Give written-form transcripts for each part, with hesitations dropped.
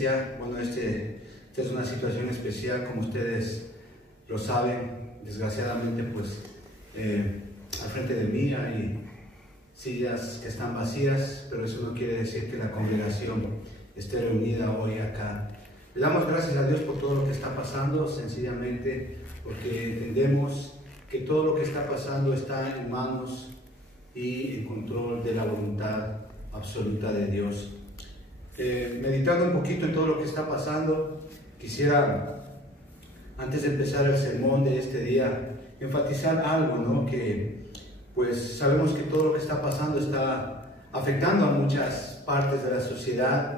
iglesia. Bueno, esta es una situación especial, como ustedes lo saben. Desgraciadamente, pues, al frente de mí hay sillas que están vacías, pero eso no quiere decir que la congregación esté reunida hoy acá. Le damos gracias a Dios por todo lo que está pasando, sencillamente porque entendemos que todo lo que está pasando está en manos y en control de la voluntad absoluta de Dios. Meditando un poquito en todo lo que está pasando, quisiera, antes de empezar el sermón de este día, enfatizar algo, ¿no? Que pues sabemos que todo lo que está pasando está afectando a muchas partes de la sociedad,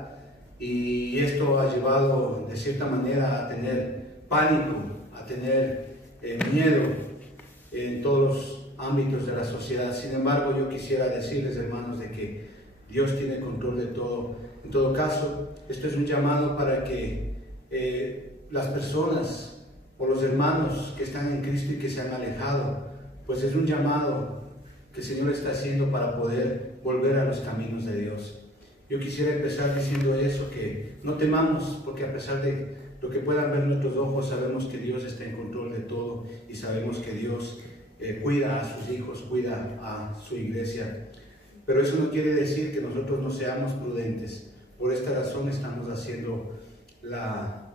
y esto ha llevado de cierta manera a tener pánico, a tener miedo en todos los ámbitos de la sociedad. Sin embargo, yo quisiera decirles, hermanos, de que Dios tiene control de todo. En todo caso, esto es un llamado para que las personas o los hermanos que están en Cristo y que se han alejado, pues es un llamado que el Señor está haciendo para poder volver a los caminos de Dios. Yo quisiera empezar diciendo eso, que no temamos, porque a pesar de lo que puedan ver nuestros ojos, sabemos que Dios está en control de todo y sabemos que Dios cuida a sus hijos, cuida a su iglesia. Pero eso no quiere decir que nosotros no seamos prudentes. Por esta razón estamos haciendo la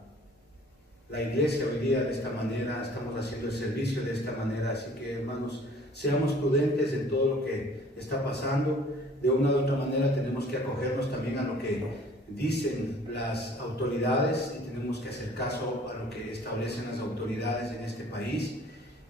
iglesia hoy día de esta manera, estamos haciendo el servicio de esta manera. Así que, hermanos, seamos prudentes en todo lo que está pasando. De una u otra manera tenemos que acogernos también a lo que dicen las autoridades y tenemos que hacer caso a lo que establecen las autoridades en este país.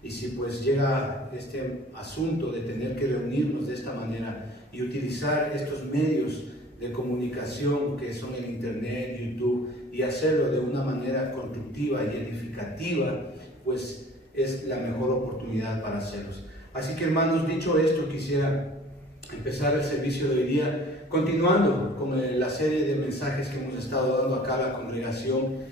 Y si pues llega este asunto de tener que reunirnos de esta manera y utilizar estos medios de comunicación que son el internet, YouTube, y hacerlo de una manera constructiva y edificativa, pues es la mejor oportunidad para hacerlos. Así que, hermanos, dicho esto, quisiera empezar el servicio de hoy día continuando con la serie de mensajes que hemos estado dando acá a la congregación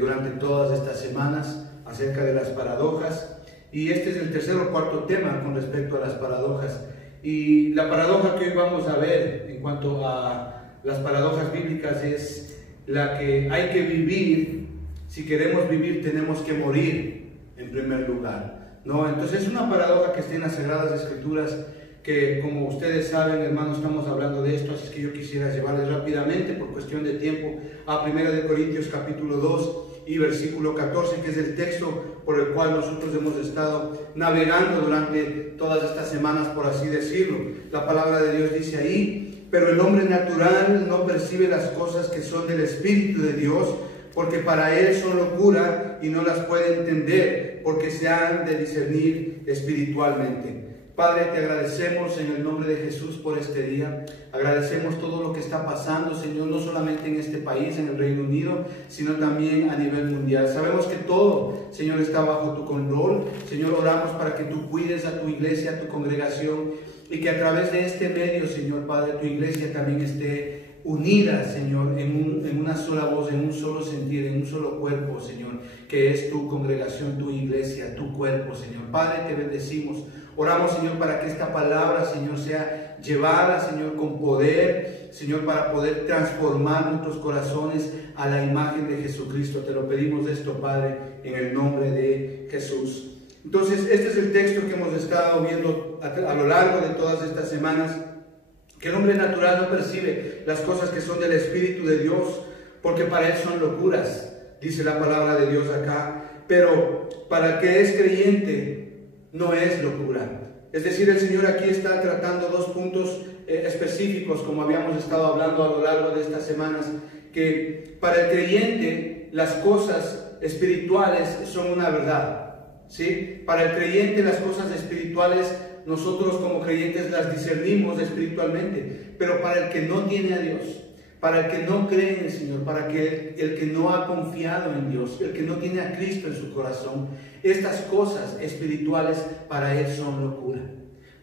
durante todas estas semanas acerca de las paradojas. Y este es el tercer o cuarto tema con respecto a las paradojas. Y la paradoja que hoy vamos a ver en cuanto a las paradojas bíblicas es la que hay que vivir. Si queremos vivir, tenemos que morir en primer lugar, ¿no? Entonces es una paradoja que está en las Sagradas Escrituras, que, como ustedes saben, hermanos, estamos hablando de esto, así que yo quisiera llevarles rápidamente, por cuestión de tiempo, a 1 Corintios capítulo 2 y versículo 14, que es el texto por el cual nosotros hemos estado navegando durante todas estas semanas, por así decirlo. La palabra de Dios dice ahí: pero el hombre natural no percibe las cosas que son del Espíritu de Dios, porque para él son locura y no las puede entender, porque se han de discernir espiritualmente. Padre, te agradecemos en el nombre de Jesús por este día. Agradecemos todo lo que está pasando, Señor, no solamente en este país, en el Reino Unido, sino también a nivel mundial. Sabemos que todo, Señor, está bajo tu control. Señor, oramos para que tú cuides a tu iglesia, a tu congregación, y que a través de este medio, Señor Padre, tu iglesia también esté unida, Señor, en una sola voz, en un solo sentir, en un solo cuerpo, Señor, que es tu congregación, tu iglesia, tu cuerpo, Señor. Padre, te bendecimos. Oramos, Señor, para que esta palabra, Señor, sea llevada, Señor, con poder, Señor, para poder transformar nuestros corazones a la imagen de Jesucristo. Te lo pedimos esto, Padre, en el nombre de Jesús. Entonces, este es el texto que hemos estado viendo a lo largo de todas estas semanas, que el hombre natural no percibe las cosas que son del Espíritu de Dios, porque para él son locuras, dice la palabra de Dios acá, pero para el que es creyente no es locura. Es decir, el Señor aquí está tratando dos puntos específicos, como habíamos estado hablando a lo largo de estas semanas, que para el creyente las cosas espirituales son una verdad, ¿sí? Para el creyente las cosas espirituales nosotros como creyentes las discernimos espiritualmente, pero para el que no tiene a Dios, para el que no cree en el Señor, para el que no ha confiado en Dios, el que no tiene a Cristo en su corazón, estas cosas espirituales para él son locura.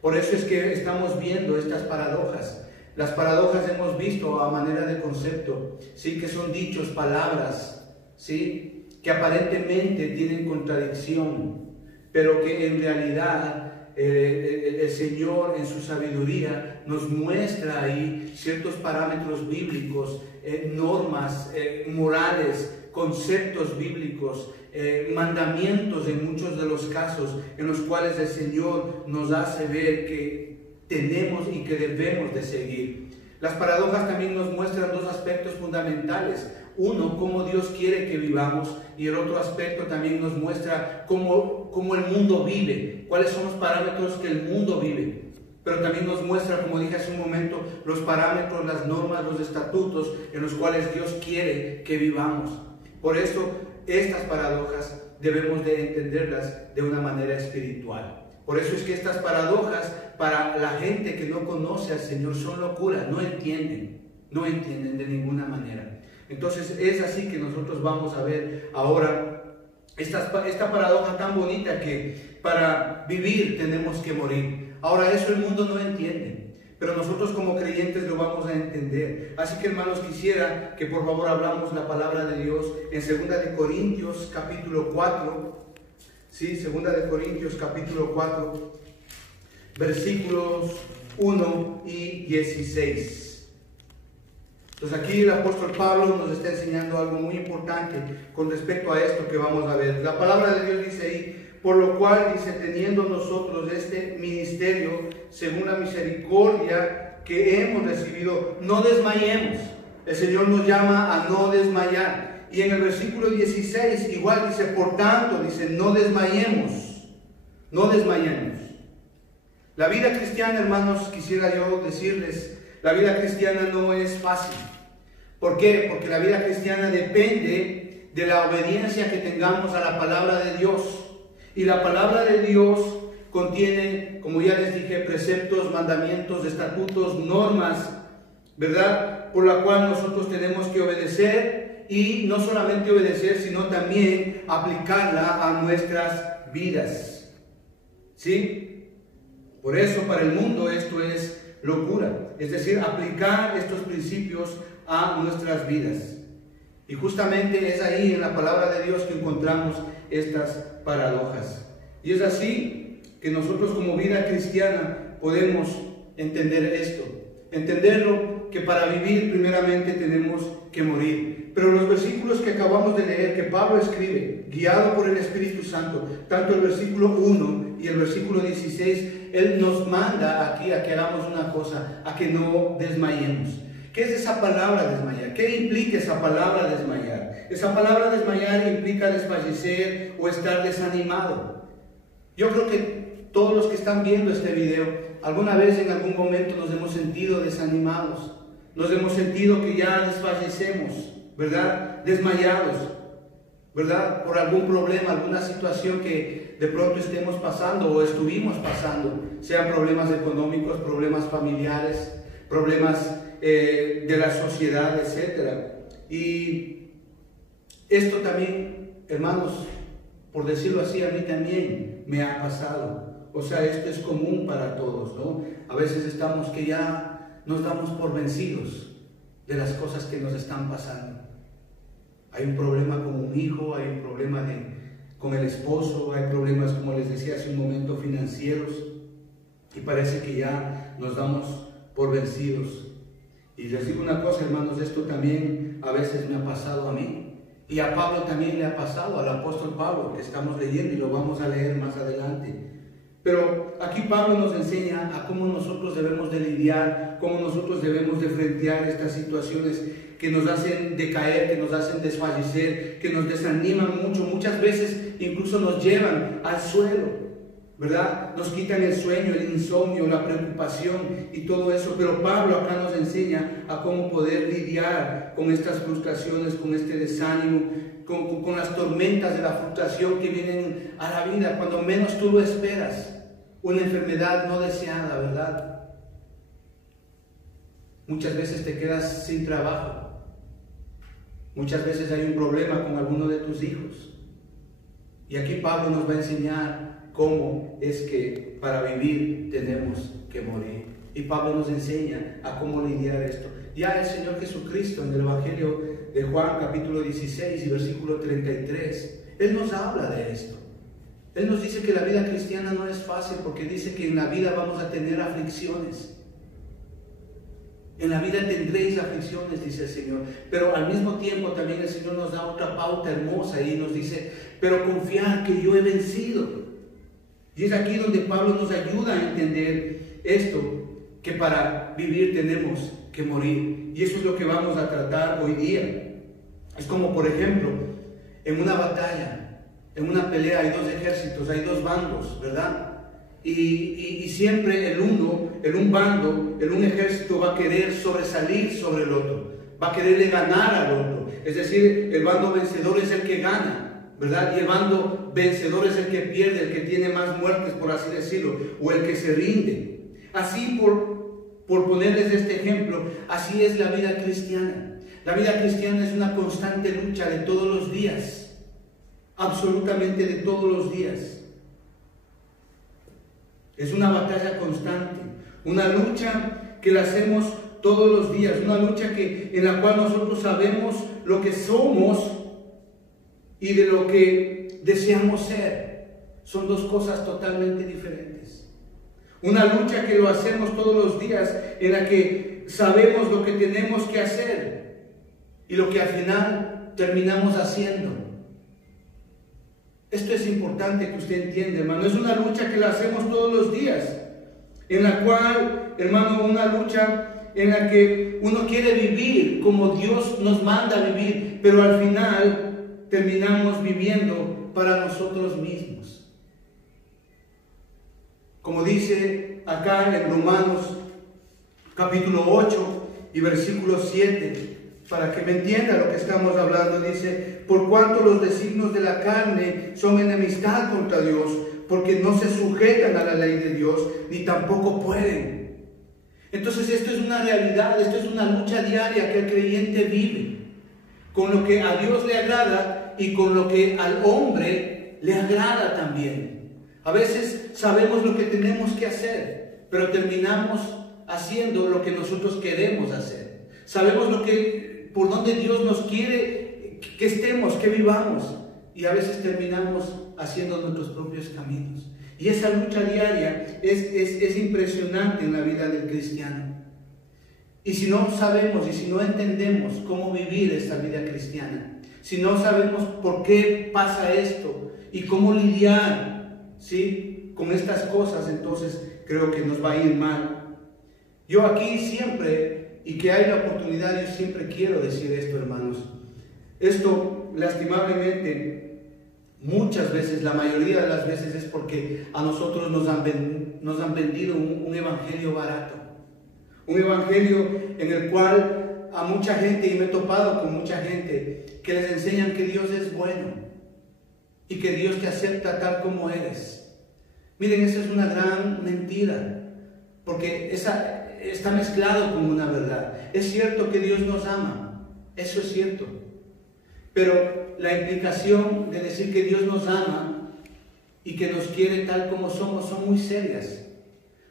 Por eso es que estamos viendo estas paradojas. Las paradojas hemos visto a manera de concepto, ¿sí? Que son dichos, palabras, ¿sí? Que aparentemente tienen contradicción, pero que en realidad el Señor en su sabiduría nos muestra ahí ciertos parámetros bíblicos normas morales, conceptos bíblicos, mandamientos en muchos de los casos en los cuales el Señor nos hace ver que tenemos y que debemos de seguir. Las paradojas también nos muestran dos aspectos fundamentales. Uno, cómo Dios quiere que vivamos, y el otro aspecto también nos muestra cómo el mundo vive, cuáles son los parámetros que el mundo vive. Pero también nos muestra, como dije hace un momento, los parámetros, las normas, los estatutos en los cuales Dios quiere que vivamos. Por eso, estas paradojas debemos de entenderlas de una manera espiritual. Por eso es que estas paradojas, para la gente que no conoce al Señor, son locuras, no entienden de ninguna manera. Entonces es así que nosotros vamos a ver ahora esta paradoja tan bonita que para vivir tenemos que morir. Ahora eso el mundo no entiende, pero nosotros como creyentes lo vamos a entender. Así que, hermanos, quisiera que por favor hablamos la palabra de Dios en 2 de Corintios capítulo 4. Sí, 2 de Corintios capítulo 4, versículos 1 y 16. Entonces aquí el apóstol Pablo nos está enseñando algo muy importante con respecto a esto que vamos a ver. La palabra de Dios dice ahí: por lo cual, dice, teniendo nosotros este ministerio, según la misericordia que hemos recibido, no desmayemos. El Señor nos llama a no desmayar. Y en el versículo 16 igual dice: por tanto, dice, no desmayemos. No desmayemos. La vida cristiana, hermanos, quisiera yo decirles, la vida cristiana no es fácil. ¿Por qué? Porque la vida cristiana depende de la obediencia que tengamos a la palabra de Dios. Y la palabra de Dios contiene, como ya les dije, preceptos, mandamientos, estatutos, normas, ¿verdad? Por la cual nosotros tenemos que obedecer, y no solamente obedecer, sino también aplicarla a nuestras vidas. ¿Sí? Por eso para el mundo esto es locura, es decir, aplicar estos principios a nuestras vidas. Y justamente es ahí en la palabra de Dios que encontramos estas paradojas. Y es así que nosotros como vida cristiana podemos entender esto, entenderlo, que para vivir primeramente tenemos que morir. Pero los versículos que acabamos de leer, que Pablo escribe, guiado por el Espíritu Santo, tanto el versículo 1 y el versículo 16, él nos manda aquí a que hagamos una cosa, a que no desmayemos. ¿Qué es esa palabra desmayar? ¿Qué implica esa palabra desmayar? Esa palabra desmayar implica desfallecer o estar desanimado. Yo creo que todos los que están viendo este video, alguna vez en algún momento nos hemos sentido desanimados, nos hemos sentido que ya desfallecemos, ¿verdad? Desmayados, ¿verdad? Por algún problema, alguna situación que de pronto estemos pasando o estuvimos pasando, sean problemas económicos, problemas familiares, problemas de la sociedad, etc. Y esto también, hermanos, por decirlo así, a mí también me ha pasado. O sea, esto es común para todos, ¿no? A veces estamos que ya nos damos por vencidos de las cosas que nos están pasando. Hay un problema con un hijo, hay un problema con el esposo, hay problemas, como les decía hace un momento, financieros, y parece que ya nos damos por vencidos. Y les digo una cosa, hermanos, esto también a veces me ha pasado a mí, y a Pablo también le ha pasado, al apóstol Pablo, que estamos leyendo y lo vamos a leer más adelante. Pero aquí Pablo nos enseña a cómo nosotros debemos de lidiar, cómo nosotros debemos de frentear estas situaciones que nos hacen decaer, que nos hacen desfallecer, que nos desaniman mucho, muchas veces incluso nos llevan al suelo, ¿verdad? Nos quitan el sueño, el insomnio, la preocupación y todo eso. Pero Pablo acá nos enseña a cómo poder lidiar con estas frustraciones, con este desánimo, con las tormentas de la frustración que vienen a la vida cuando menos tú lo esperas. Una enfermedad no deseada, ¿verdad? Muchas veces te quedas sin trabajo. Muchas veces hay un problema con alguno de tus hijos. Y aquí Pablo nos va a enseñar cómo es que para vivir tenemos que morir. Y Pablo nos enseña a cómo lidiar esto. Ya el Señor Jesucristo en el Evangelio de Juan capítulo 16 y versículo 33, Él nos habla de esto. Él nos dice que la vida cristiana no es fácil, porque dice que en la vida vamos a tener aflicciones. En la vida tendréis aflicciones, dice el Señor. Pero al mismo tiempo también el Señor nos da otra pauta hermosa y nos dice, pero confiad que yo he vencido. Y es aquí donde Pablo nos ayuda a entender esto, que para vivir tenemos que morir. Y eso es lo que vamos a tratar hoy día. Es como, por ejemplo, en una batalla, en una pelea hay dos ejércitos, hay dos bandos, ¿verdad? Y siempre en un bando, en un ejército va a querer sobresalir sobre el otro, va a quererle ganar al otro. Es decir, el bando vencedor es el que gana, ¿verdad? Y el bando vencedor es el que pierde, el que tiene más muertes, por así decirlo, o el que se rinde. Así, por ponerles este ejemplo, así es la vida cristiana. La vida cristiana es una constante lucha de todos los días, absolutamente de todos los días. Es una batalla constante, una lucha que la hacemos todos los días, una lucha en la cual nosotros sabemos lo que somos y de lo que deseamos ser. Son dos cosas totalmente diferentes. Una lucha que lo hacemos todos los días, en la que sabemos lo que tenemos que hacer y lo que al final terminamos haciendo. Esto es importante que usted entienda, hermano. Es una lucha que la hacemos todos los días, en la cual, hermano, una lucha en la que uno quiere vivir como Dios nos manda a vivir, pero al final terminamos viviendo para nosotros mismos. Como dice acá en Romanos capítulo 8 y versículo 7, para que me entienda lo que estamos hablando, dice: por cuanto los designios de la carne son enemistad contra Dios, porque no se sujetan a la ley de Dios, ni tampoco pueden. Entonces esto es una realidad, esto es una lucha diaria que el creyente vive, con lo que a Dios le agrada y con lo que al hombre le agrada también. A veces sabemos lo que tenemos que hacer, pero terminamos haciendo lo que nosotros queremos hacer. Sabemos por donde Dios nos quiere que estemos, que vivamos, y a veces terminamos haciendo nuestros propios caminos. Y esa lucha diaria es impresionante en la vida del cristiano. Y si no sabemos y si no entendemos cómo vivir esta vida cristiana, si no sabemos por qué pasa esto y cómo lidiar, ¿sí?, con estas cosas, entonces creo que nos va a ir mal. Yo aquí siempre, y que hay la oportunidad, yo siempre quiero decir esto, hermanos. Esto, lastimablemente, muchas veces, la mayoría de las veces, es porque a nosotros nos han vendido un evangelio barato. Un evangelio en el cual a mucha gente, y me he topado con mucha gente, que les enseñan que Dios es bueno y que Dios te acepta tal como eres. Miren, esa es una gran mentira, porque está mezclado con una verdad. Es cierto que Dios nos ama, eso es cierto, pero la implicación de decir que Dios nos ama y que nos quiere tal como somos son muy serias,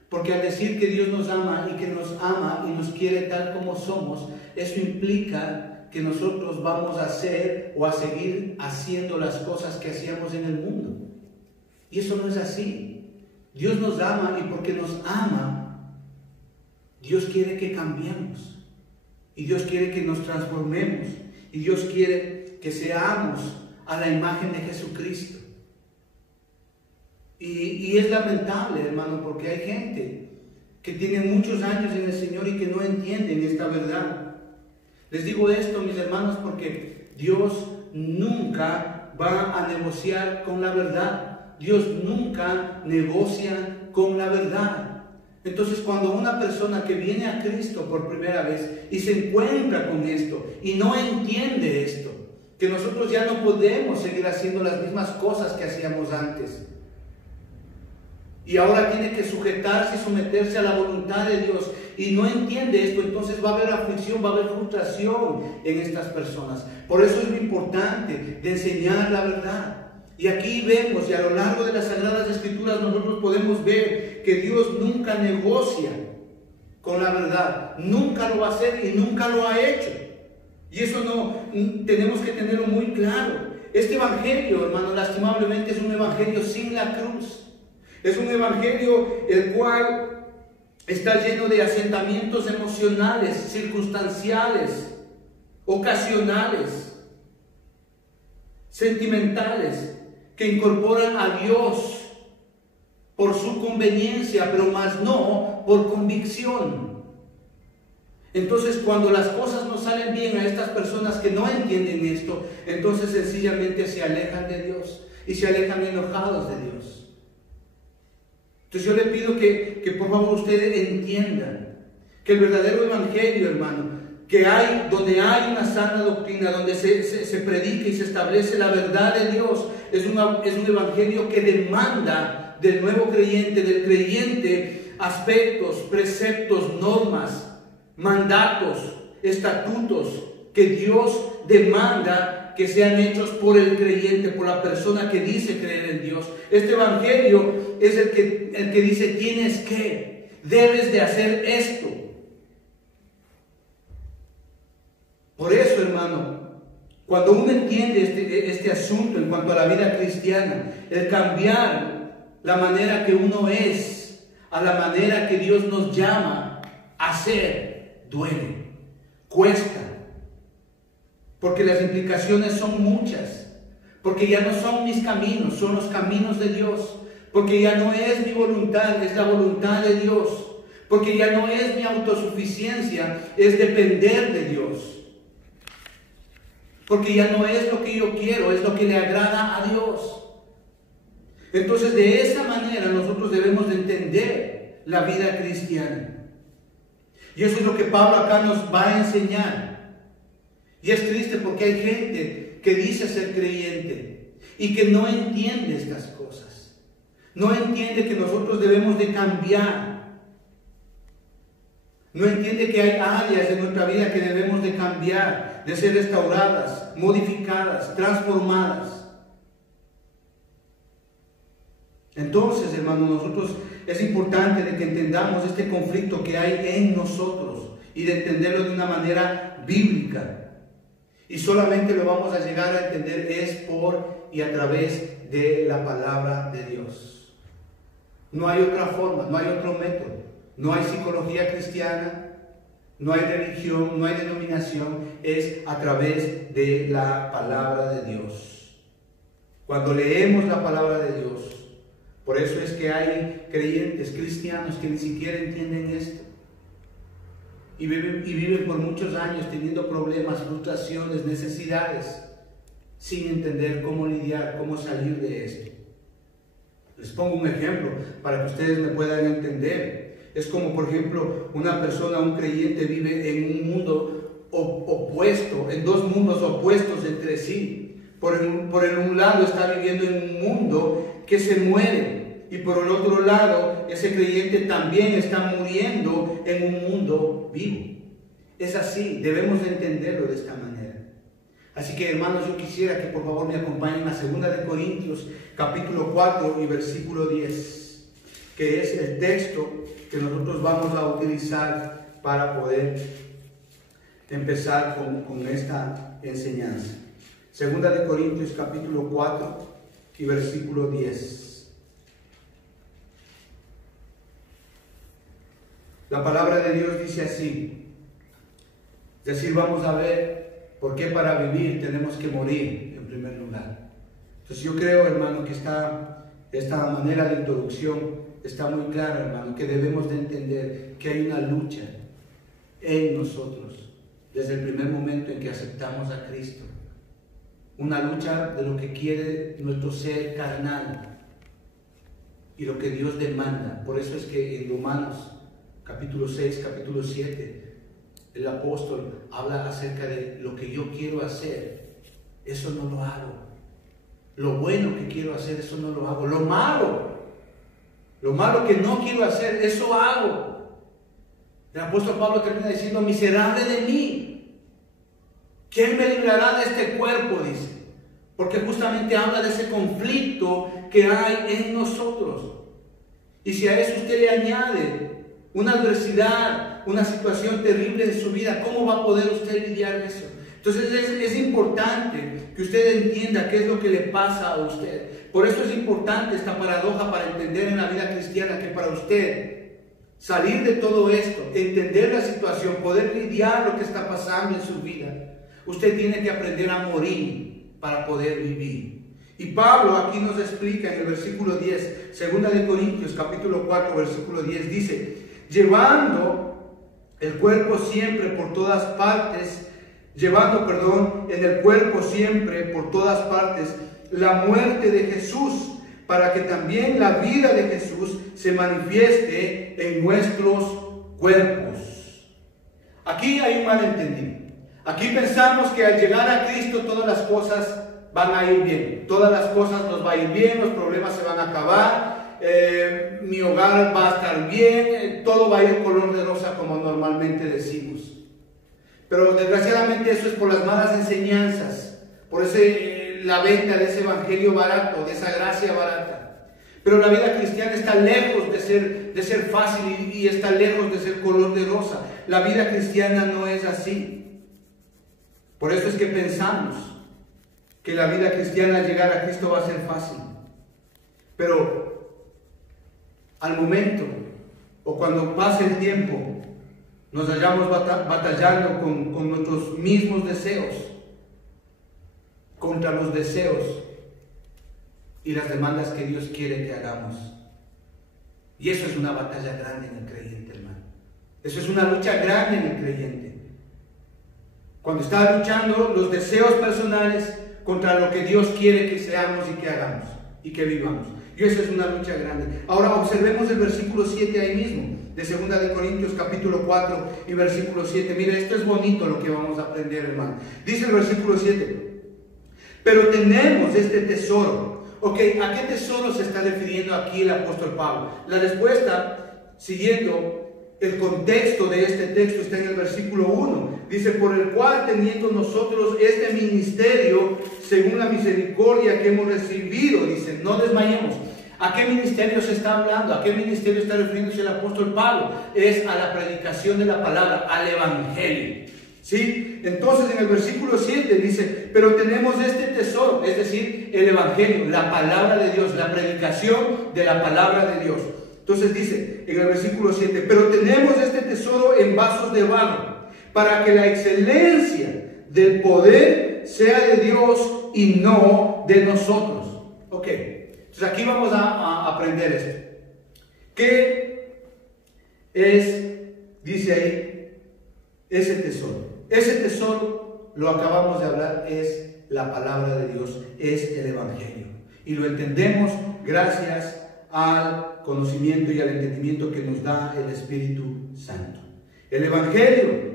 porque al decir que Dios nos ama y que nos ama y nos quiere tal como somos, eso implica que nosotros vamos a hacer o a seguir haciendo las cosas que hacíamos en el mundo, y eso no es así. Dios nos ama, y porque nos ama, Dios quiere que cambiemos, y Dios quiere que nos transformemos, y Dios quiere que seamos a la imagen de Jesucristo. Y es lamentable, hermano, porque hay gente que tiene muchos años en el Señor y que no entienden esta verdad. Les digo esto, mis hermanos, porque Dios nunca va a negociar con la verdad. Dios nunca negocia con la verdad. Entonces, cuando una persona que viene a Cristo por primera vez y se encuentra con esto y no entiende esto, que nosotros ya no podemos seguir haciendo las mismas cosas que hacíamos antes, y ahora tiene que sujetarse y someterse a la voluntad de Dios, y no entiende esto, entonces va a haber aflicción, va a haber frustración en estas personas. Por eso es lo importante de enseñar la verdad. Y aquí vemos, y a lo largo de las Sagradas Escrituras nosotros podemos ver que Dios nunca negocia con la verdad, nunca lo va a hacer y nunca lo ha hecho. Y eso tenemos que tenerlo muy claro. Este evangelio, hermano, lastimablemente es un evangelio sin la cruz. Es un evangelio el cual Está lleno de asentamientos emocionales, circunstanciales, ocasionales, sentimentales, que incorporan a Dios por su conveniencia, pero más no por convicción. Entonces, cuando las cosas no salen bien a estas personas que no entienden esto, entonces sencillamente se alejan de Dios y se alejan enojados de Dios. Entonces yo le pido que por favor ustedes entiendan que el verdadero evangelio, hermano, que hay, donde hay una sana doctrina, donde se predica y se establece la verdad de Dios, es un evangelio que demanda del nuevo creyente, del creyente, aspectos, preceptos, normas, mandatos, estatutos que Dios demanda que sean hechos por el creyente, por la persona que dice creer en Dios. Este evangelio es el que dice tienes que, debes de hacer esto. Por eso, hermano, cuando uno entiende este asunto en cuanto a la vida cristiana, el cambiar la manera que uno es a la manera que Dios nos llama a ser, duele, cuesta, porque las implicaciones son muchas, porque ya no son mis caminos, son los caminos de Dios, porque ya no es mi voluntad, es la voluntad de Dios, porque ya no es mi autosuficiencia, es depender de Dios. Porque ya no es lo que yo quiero, es lo que le agrada a Dios. Entonces, de esa manera nosotros debemos de entender la vida cristiana. Y eso es lo que Pablo acá nos va a enseñar. Y es triste porque hay gente que dice ser creyente y que no entiende estas cosas. No entiende que nosotros debemos de cambiar. No entiende que hay áreas de nuestra vida que debemos de cambiar, de ser restauradas, modificadas, transformadas. Entonces, hermanos, nosotros es importante de que entendamos este conflicto que hay en nosotros y de entenderlo de una manera bíblica. Y solamente lo vamos a llegar a entender es por y a través de la palabra de Dios. No hay otra forma, no hay otro método. No hay psicología cristiana, no hay religión, no hay denominación, es a través de la palabra de Dios. Cuando leemos la palabra de Dios, por eso es que hay creyentes cristianos que ni siquiera entienden esto. Y viven por muchos años teniendo problemas, frustraciones, necesidades, sin entender cómo lidiar, cómo salir de esto. Les pongo un ejemplo para que ustedes me puedan entender. Es como, por ejemplo, una persona, un creyente vive en un mundo opuesto, en dos mundos opuestos entre sí. Por un lado está viviendo en un mundo que se muere, y por el otro lado, ese creyente también está muriendo en un mundo vivo. Es así, debemos de entenderlo de esta manera. Así que, hermanos, yo quisiera que por favor me acompañen a 2 Corintios, capítulo 4 y versículo 10, que es el texto que nosotros vamos a utilizar para poder empezar con esta enseñanza. 2 Corintios capítulo 4 y versículo 10. La palabra de Dios dice así. Es decir, vamos a ver por qué para vivir tenemos que morir en primer lugar. Entonces yo creo, hermano, que esta manera de introducción está muy claro, hermano, que debemos de entender que hay una lucha en nosotros desde el primer momento en que aceptamos a Cristo. Una lucha de lo que quiere nuestro ser carnal y lo que Dios demanda. Por eso es que en Romanos capítulo 6, capítulo 7, el apóstol habla acerca de lo que yo quiero hacer. Eso no lo hago. Lo bueno que quiero hacer, eso no lo hago. Lo malo que no quiero hacer, eso hago. El apóstol Pablo termina diciendo, miserable de mí, ¿quién me librará de este cuerpo? Dice, porque justamente habla de ese conflicto que hay en nosotros. Y si a eso usted le añade una adversidad, una situación terrible en su vida, ¿cómo va a poder usted lidiar eso? Entonces es importante que usted entienda qué es lo que le pasa a usted. Por eso es importante esta paradoja para entender en la vida cristiana que para usted salir de todo esto, entender la situación, poder lidiar lo que está pasando en su vida, usted tiene que aprender a morir para poder vivir. Y Pablo aquí nos explica en el versículo 10, segunda de Corintios capítulo 4, versículo 10, dice, llevando el cuerpo siempre por todas partes, en el cuerpo siempre por todas partes la muerte de Jesús, para que también la vida de Jesús se manifieste en nuestros cuerpos. Aquí hay un malentendido. Aquí pensamos que al llegar a Cristo todas las cosas van a ir bien. Todas las cosas nos va a ir bien, los problemas se van a acabar, mi hogar va a estar bien, todo va a ir color de rosa como normalmente decimos. Pero desgraciadamente eso es por las malas enseñanzas, por la venta de ese evangelio barato, de esa gracia barata. Pero la vida cristiana está lejos de ser fácil y está lejos de ser color de rosa. La vida cristiana no es así. Por eso es que pensamos que la vida cristiana al llegar a Cristo va a ser fácil. Pero al momento o cuando pase el tiempo, nos hallamos batallando con nuestros mismos deseos, contra los deseos y las demandas que Dios quiere que hagamos. Y eso es una batalla grande en el creyente, hermano. Eso es una lucha grande en el creyente. Cuando está luchando los deseos personales contra lo que Dios quiere que seamos y que hagamos y que vivamos. Y eso es una lucha grande. Ahora observemos el versículo 7 ahí mismo, de 2 de Corintios capítulo 4 y versículo 7. Mire, esto es bonito lo que vamos a aprender, hermano. Dice el versículo 7. Pero tenemos este tesoro. Ok, ¿a qué tesoro se está refiriendo aquí el apóstol Pablo? La respuesta, siguiendo el contexto de este texto, está en el versículo 1. Dice, por el cual teniendo nosotros este ministerio, según la misericordia que hemos recibido, dice, no desmayemos. ¿A qué ministerio se está hablando? ¿A qué ministerio está refiriéndose el apóstol Pablo? Es a la predicación de la palabra, al evangelio. ¿Sí? Entonces en el versículo 7 dice, pero tenemos este tesoro, es decir, el evangelio, la palabra de Dios, la predicación de la palabra de Dios. Entonces dice en el versículo 7, pero tenemos este tesoro en vasos de barro, para que la excelencia del poder sea de Dios y no de nosotros. Ok, entonces aquí vamos a aprender esto. ¿Qué es, dice ahí, ese tesoro? Ese tesoro, lo acabamos de hablar, es la palabra de Dios, es el evangelio. Y lo entendemos gracias al conocimiento y al entendimiento que nos da el Espíritu Santo. El evangelio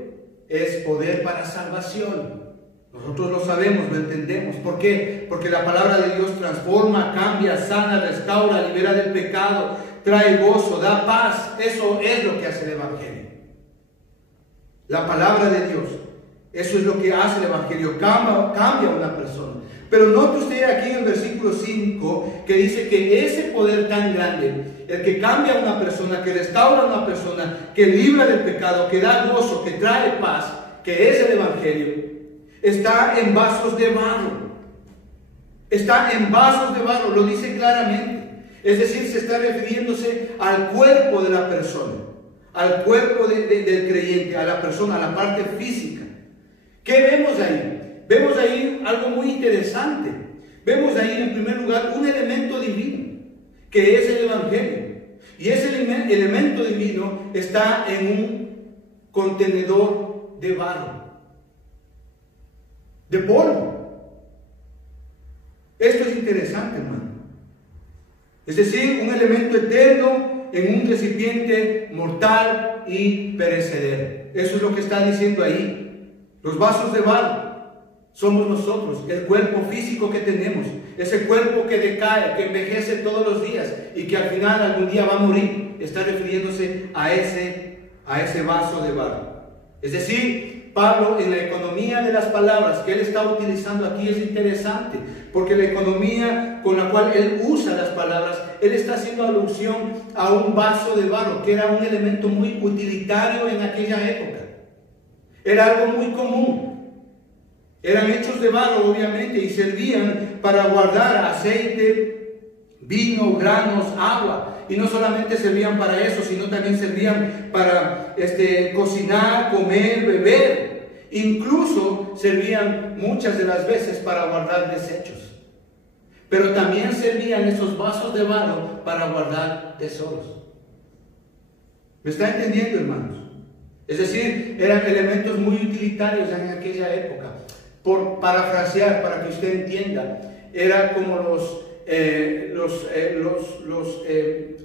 es poder para salvación. Nosotros lo sabemos, lo entendemos. ¿Por qué? Porque la palabra de Dios transforma, cambia, sana, restaura, libera del pecado, trae gozo, da paz. Eso es lo que hace el evangelio. La palabra de Dios. Eso es lo que hace el evangelio. Cambia a una persona. Pero note usted aquí en el versículo 5 que dice que ese poder tan grande, el que cambia a una persona, que restaura a una persona, que libra del pecado, que da gozo, que trae paz, que es el evangelio, está en vasos de barro. Está en vasos de barro, lo dice claramente. Es decir, se está refiriéndose al cuerpo de la persona, al cuerpo del creyente, a la persona, a la parte física. ¿Qué vemos ahí? Vemos ahí algo muy interesante. Vemos ahí en primer lugar un elemento divino, que es el evangelio. Y ese elemento divino está en un contenedor de barro, de polvo. Esto es interesante, hermano. Es decir, un elemento eterno en un recipiente mortal y perecedero. Eso es lo que está diciendo ahí. Los vasos de barro somos nosotros, el cuerpo físico que tenemos, ese cuerpo que decae, que envejece todos los días y que al final algún día va a morir. Está refiriéndose a ese vaso de barro. Es decir, Pablo, en la economía de las palabras que él está utilizando aquí es interesante, porque la economía con la cual él usa las palabras, él está haciendo alusión a un vaso de barro, que era un elemento muy utilitario en aquella época. Era algo muy común. Eran hechos de barro, obviamente, y servían para guardar aceite, vino, granos, agua. Y no solamente servían para eso, sino también servían para cocinar, comer, beber. Incluso servían muchas de las veces para guardar desechos. Pero también servían esos vasos de barro para guardar tesoros. ¿Me está entendiendo, hermanos? Es decir, eran elementos muy utilitarios en aquella época. Por parafrasear, para que usted entienda, era como los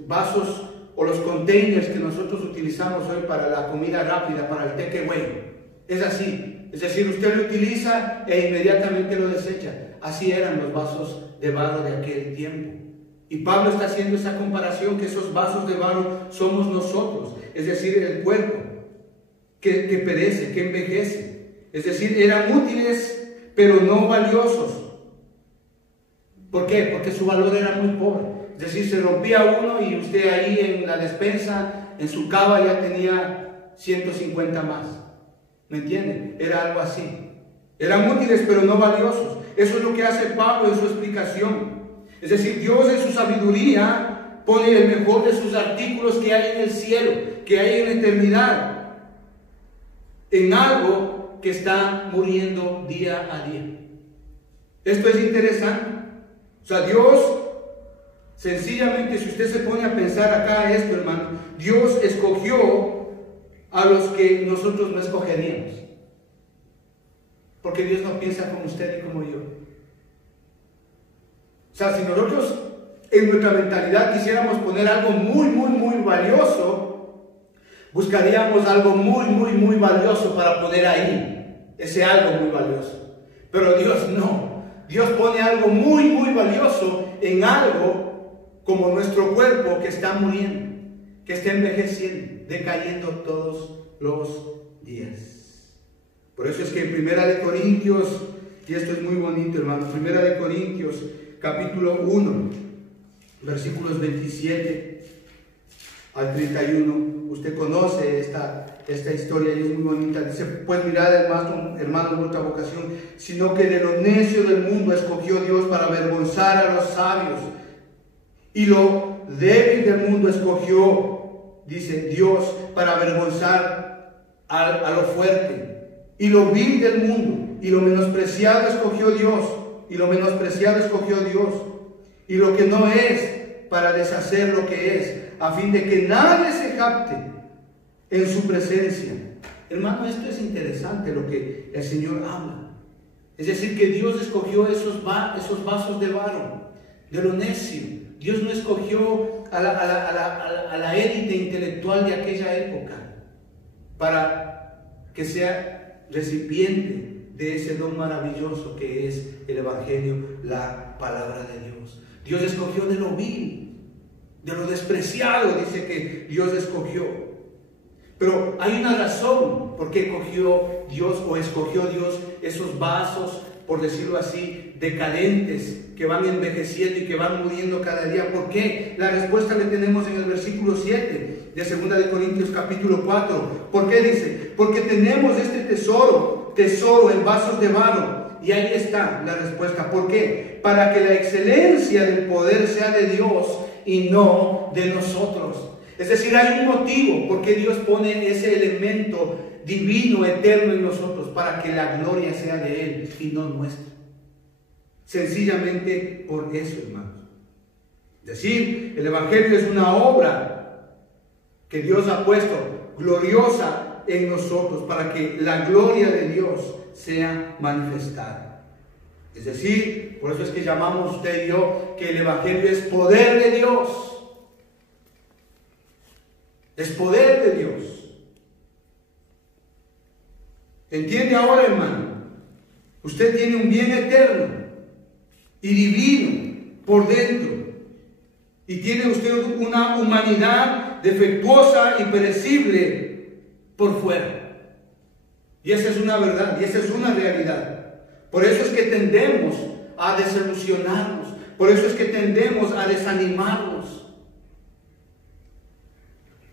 vasos o los containers que nosotros utilizamos hoy para la comida rápida, para el takeaway. Es así. Es decir, usted lo utiliza e inmediatamente lo desecha. Así eran los vasos de barro de aquel tiempo. Y Pablo está haciendo esa comparación, que esos vasos de barro somos nosotros. Es decir, el cuerpo que perece, que envejece. Es decir, eran útiles, pero no valiosos. ¿Por qué? Porque su valor era muy pobre. Es decir, se rompía uno y usted ahí en la despensa, en su cava, ya tenía 150 más. ¿Me entienden? Era algo así. Eran útiles, pero no valiosos. Eso es lo que hace Pablo en su explicación. Es decir, Dios en su sabiduría pone el mejor de sus artículos que hay en el cielo, que hay en la eternidad, en algo que está muriendo día a día. Esto es interesante. O sea, Dios, sencillamente, si usted se pone a pensar acá esto, hermano, Dios escogió a los que nosotros no escogeríamos. Porque Dios no piensa como usted y como yo. O sea, si nosotros en nuestra mentalidad quisiéramos poner algo muy valioso, buscaríamos algo muy valioso para poner ahí, ese algo muy valioso. Pero Dios no. Dios pone algo muy valioso en algo como nuestro cuerpo que está muriendo, que está envejeciendo, decayendo todos los días. Por eso es que en 1 Corintios, y esto es muy bonito, hermano, 1 Corintios capítulo 1, versículos 27 al 31, usted conoce esta historia y es muy bonita. Dice: pues mirad, hermanos, vuestra vocación, sino que de lo necio del mundo escogió Dios para avergonzar a los sabios, y lo débil del mundo escogió, dice Dios, para avergonzar a lo fuerte, y lo vil del mundo y lo menospreciado escogió Dios, y lo que no es, para deshacer lo que es, a fin de que nadie se jacte en su presencia. Hermano, esto es interesante lo que el Señor habla. Es decir, que Dios escogió esos vasos de barro, de lo necio. Dios no escogió a la élite intelectual de aquella época para que sea recipiente de ese don maravilloso que es el Evangelio, la palabra de Dios. Dios escogió de lo vil, de lo despreciado, dice que Dios escogió. Pero hay una razón por qué escogió Dios esos vasos, por decirlo así, decadentes, que van envejeciendo y que van muriendo cada día. ¿Por qué? La respuesta la tenemos en el versículo 7 de 2 Corintios capítulo 4. ¿Por qué dice? Porque tenemos este tesoro en vasos de barro. Y ahí está la respuesta. ¿Por qué? Para que la excelencia del poder sea de Dios y no de nosotros. Es decir, hay un motivo por qué Dios pone ese elemento divino, eterno en nosotros, para que la gloria sea de Él y no nuestra. Sencillamente por eso, hermanos. Es decir, el Evangelio es una obra que Dios ha puesto gloriosa en nosotros para que la gloria de Dios sea manifestada. Es decir, por eso es que llamamos usted y yo que el Evangelio es poder de Dios. Es poder de Dios. ¿Entiende ahora, hermano? Usted tiene un bien eterno y divino por dentro. Y tiene usted una humanidad defectuosa y perecible por fuera. Y esa es una verdad, y esa es una realidad. Por eso es que tendemos a desilusionarnos. Por eso es que tendemos a desanimarnos.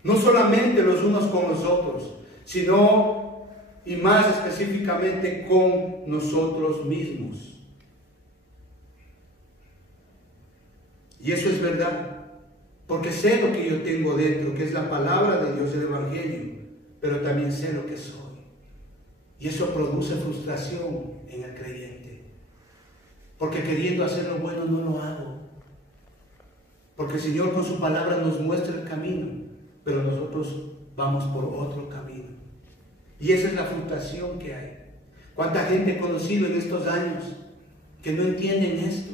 No solamente los unos con los otros, sino, y más específicamente, con nosotros mismos. Y eso es verdad, porque sé lo que yo tengo dentro, que es la palabra de Dios, el Evangelio, pero también sé lo que soy. Y eso produce frustración en el creyente, porque queriendo hacer lo bueno no lo hago. Porque el Señor con su palabra nos muestra el camino, pero nosotros vamos por otro camino. Y esa es la frustración que hay. ¿Cuánta gente he conocido en estos años que no entienden esto?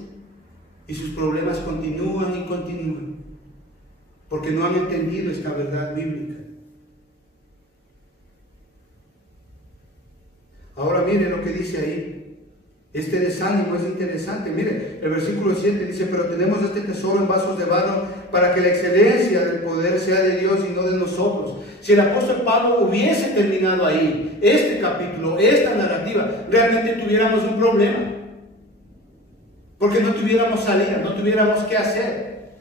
Y sus problemas continúan y continúan, porque no han entendido esta verdad bíblica. Ahora miren lo que dice ahí. Este desánimo es interesante. Miren, el versículo 7 dice: pero tenemos este tesoro en vasos de barro para que la excelencia del poder sea de Dios y no de nosotros. Si el apóstol Pablo hubiese terminado ahí este capítulo, esta narrativa, realmente tuviéramos un problema. Porque no tuviéramos salida, no tuviéramos qué hacer.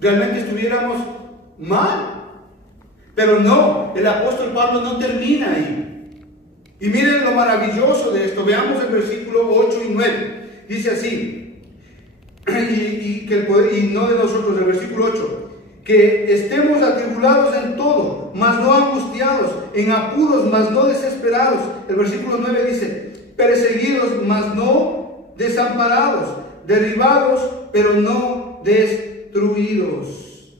Realmente estuviéramos mal. Pero no, el apóstol Pablo no termina ahí. Y miren lo maravilloso de esto. Veamos el versículo 8 y 9. Dice así, y no de nosotros, el versículo 8. Que estemos atribulados en todo, mas no angustiados, en apuros, mas no desesperados. El versículo 9 dice: perseguidos, mas no desamparados, derribados, pero no destruidos.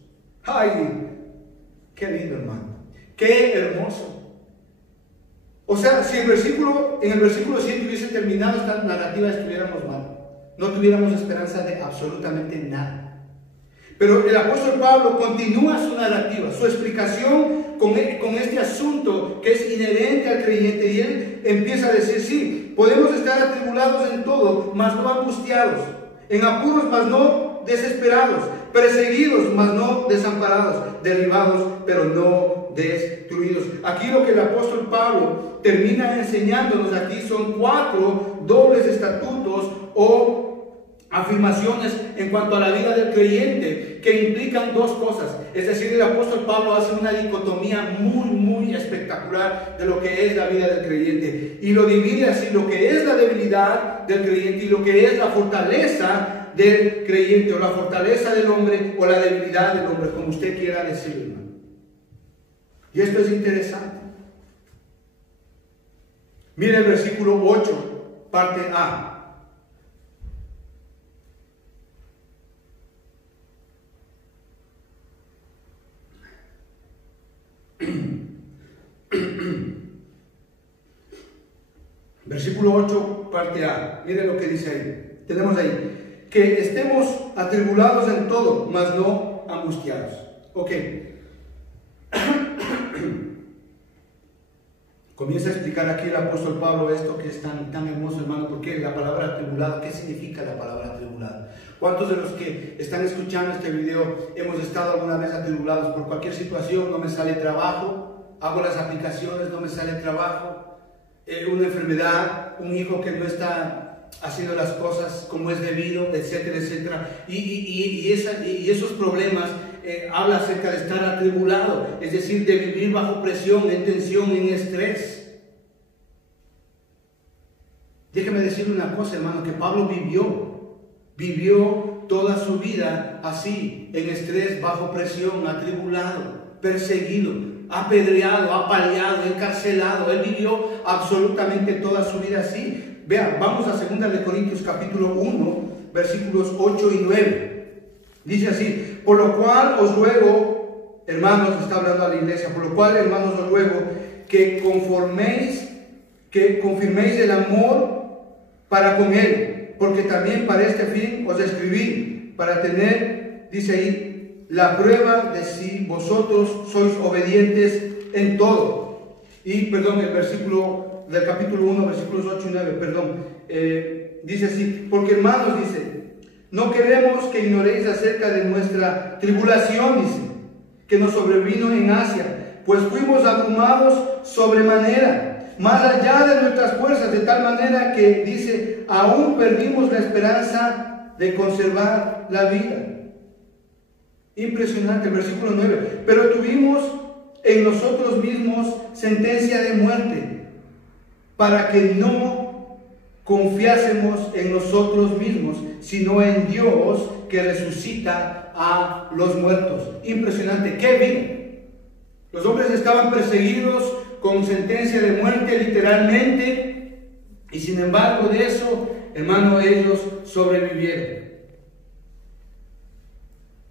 ¡Ay! ¡Qué lindo, hermano! ¡Qué hermoso! O sea, si en el versículo 7 hubiese terminado esta narrativa, estuviéramos mal. No tuviéramos esperanza de absolutamente nada. Pero el apóstol Pablo continúa su narrativa, su explicación con este asunto que es inherente al creyente. Y él empieza a decir: sí, podemos estar atribulados en todo, mas no angustiados, en apuros, mas no desesperados, perseguidos, mas no desamparados, derribados, pero no destruidos. Aquí lo que el apóstol Pablo termina enseñándonos aquí son 4 dobles estatutos o afirmaciones en cuanto a la vida del creyente, que implican 2 cosas. Es decir, el apóstol Pablo hace una dicotomía muy espectacular de lo que es la vida del creyente, y lo divide así: lo que es la debilidad del creyente y lo que es la fortaleza del creyente, o la fortaleza del hombre, o la debilidad del hombre, como usted quiera decirlo. Y esto es interesante. Mire el versículo 8, parte A. Versículo 8, parte A. Mire lo que dice ahí. Tenemos ahí: que estemos atribulados en todo, mas no angustiados. Ok. Comienza a explicar aquí el apóstol Pablo esto que es tan hermoso, hermano. Porque la palabra atribulado, ¿qué significa la palabra atribulado? ¿Cuántos de los que están escuchando este video hemos estado alguna vez atribulados por cualquier situación? No me sale trabajo, hago las aplicaciones, no me sale trabajo, una enfermedad, un hijo que no está haciendo las cosas como es debido, etcétera, etcétera. Y esos problemas habla acerca de estar atribulado, es decir, de vivir bajo presión, en tensión, en estrés. Déjeme decirle una cosa, hermano, que Pablo vivió toda su vida así, en estrés, bajo presión, atribulado, perseguido, apedreado, apaleado, encarcelado. Él vivió absolutamente toda su vida así. Vean, vamos a 2 de Corintios capítulo 1, versículos 8 y 9. Dice así: por lo cual os ruego, hermanos, está hablando a la iglesia, por lo cual, hermanos, os ruego que confirméis el amor para con él, porque también para este fin os escribí, para tener, dice ahí, la prueba de si vosotros sois obedientes en todo. Y, perdón, el versículo del capítulo 1, versículos 8 y 9, dice así: porque, hermanos, dice, no queremos que ignoréis acerca de nuestra tribulación, dice, que nos sobrevino en Asia, pues fuimos abrumados sobremanera, más allá de nuestras fuerzas, de tal manera que, dice, aún perdimos la esperanza de conservar la vida. Impresionante el versículo 9. Pero tuvimos en nosotros mismos sentencia de muerte, para que no confiásemos en nosotros mismos, sino en Dios que resucita a los muertos. Impresionante. ¿Qué vino? Los hombres estaban perseguidos con sentencia de muerte literalmente, y sin embargo de eso, hermano, ellos sobrevivieron.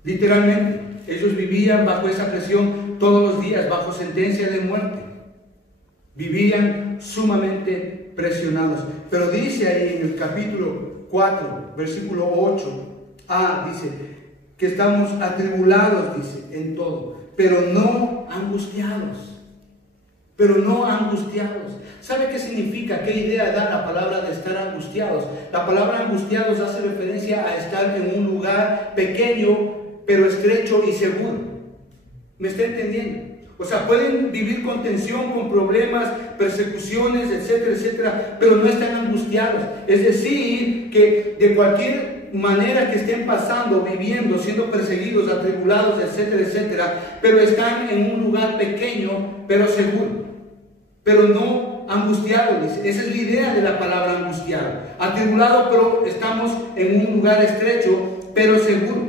Literalmente, ellos vivían bajo esa presión todos los días, bajo sentencia de muerte. Vivían sumamente presionados. Pero dice ahí en el capítulo 4, versículo 8a, dice que estamos atribulados, dice, en todo, pero no angustiados. Pero no angustiados. ¿Sabe qué significa? ¿Qué idea da la palabra de estar angustiados? La palabra angustiados hace referencia a estar en un lugar pequeño, pero estrecho y seguro. ¿Me está entendiendo? O sea, pueden vivir con tensión, con problemas, persecuciones, etcétera, etcétera, pero no están angustiados. Es decir, que de cualquier manera que estén pasando, viviendo, siendo perseguidos, atribulados, etcétera, etcétera, pero están en un lugar pequeño, pero seguro. Pero no angustiado, dice. Esa es la idea de la palabra angustiado. Atribulado, pero estamos en un lugar estrecho, pero seguro.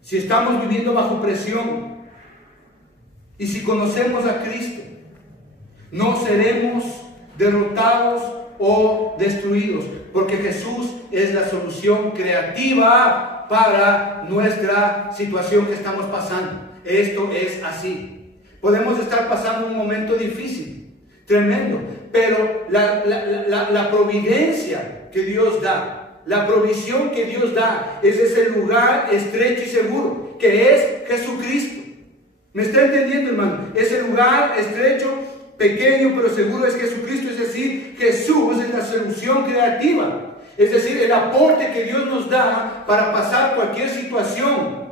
Si estamos viviendo bajo presión y si conocemos a Cristo, no seremos derrotados o destruidos, porque Jesús es la solución creativa para nuestra situación que estamos pasando. Esto es así. Podemos estar pasando un momento difícil, tremendo, pero la providencia que Dios da, la provisión que Dios da, es ese lugar estrecho y seguro, que es Jesucristo. ¿Me está entendiendo, hermano? Ese lugar estrecho, pequeño, pero seguro es Jesucristo. Es decir, Jesús es la solución creativa. Es decir, el aporte que Dios nos da para pasar cualquier situación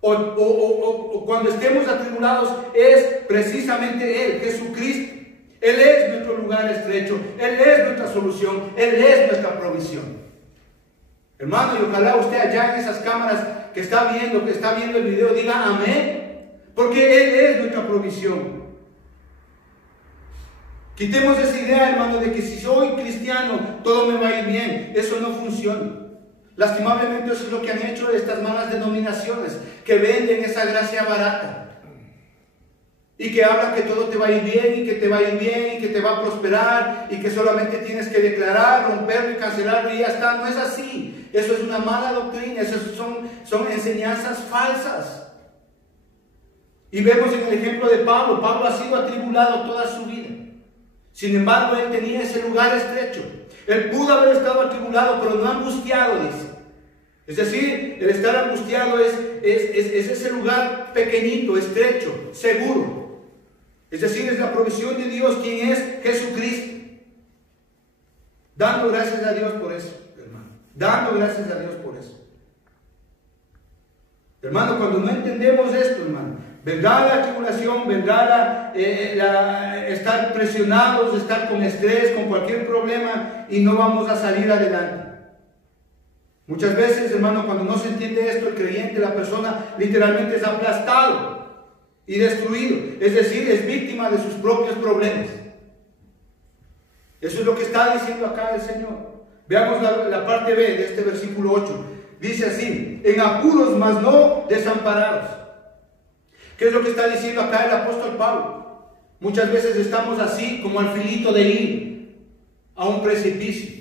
o cuando estemos atribulados es precisamente Él, Jesucristo. Él es nuestro lugar estrecho, Él es nuestra solución, Él es nuestra provisión. Hermano, y ojalá usted allá en esas cámaras que está viendo el video, diga amén, porque Él es nuestra provisión. Quitemos esa idea, hermano, de que si soy cristiano todo me va a ir bien. Eso no funciona. Lastimablemente eso es lo que han hecho estas malas denominaciones, que venden esa gracia barata y que hablan que todo te va a ir bien y que te va a ir bien y que te va a prosperar y que solamente tienes que declarar, romperlo y cancelarlo y ya está. No es así. Eso es una mala doctrina. Eso son enseñanzas falsas. Y vemos en el ejemplo de Pablo. Pablo ha sido atribulado toda su vida. Sin embargo, él tenía ese lugar estrecho. Él pudo haber estado atribulado, pero no angustiado, dice. Es decir, el estar angustiado es ese lugar pequeñito, estrecho, seguro. Es decir, es la provisión de Dios, quien es Jesucristo. Dando gracias a Dios por eso, hermano. Dando gracias a Dios por eso. Hermano, cuando no entendemos esto, hermano, vendrá la tribulación, vendrá estar presionados, estar con estrés, con cualquier problema y no vamos a salir adelante. Muchas veces, hermano, cuando no se entiende esto, el creyente, la persona, literalmente es aplastado y destruido. Es decir, es víctima de sus propios problemas. Eso es lo que está diciendo acá el Señor. Veamos la parte B de este versículo 8. Dice así: en apuros, mas no desamparados. ¿Qué es lo que está diciendo acá el apóstol Pablo? Muchas veces estamos así, como al filito de ir a un precipicio.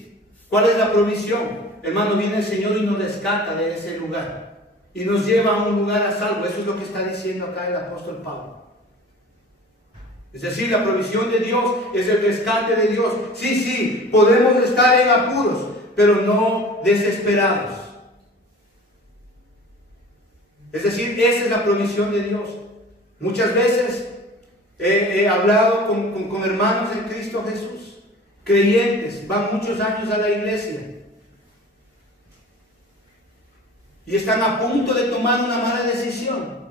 ¿Cuál es la provisión? Hermano, viene el Señor y nos rescata de ese lugar y nos lleva a un lugar a salvo. Eso es lo que está diciendo acá el apóstol Pablo. Es decir, la provisión de Dios es el rescate de Dios. Sí, podemos estar en apuros, pero no desesperados. Es decir, esa es la provisión de Dios. Muchas veces he hablado con hermanos en Cristo Jesús, creyentes, van muchos años a la iglesia y están a punto de tomar una mala decisión.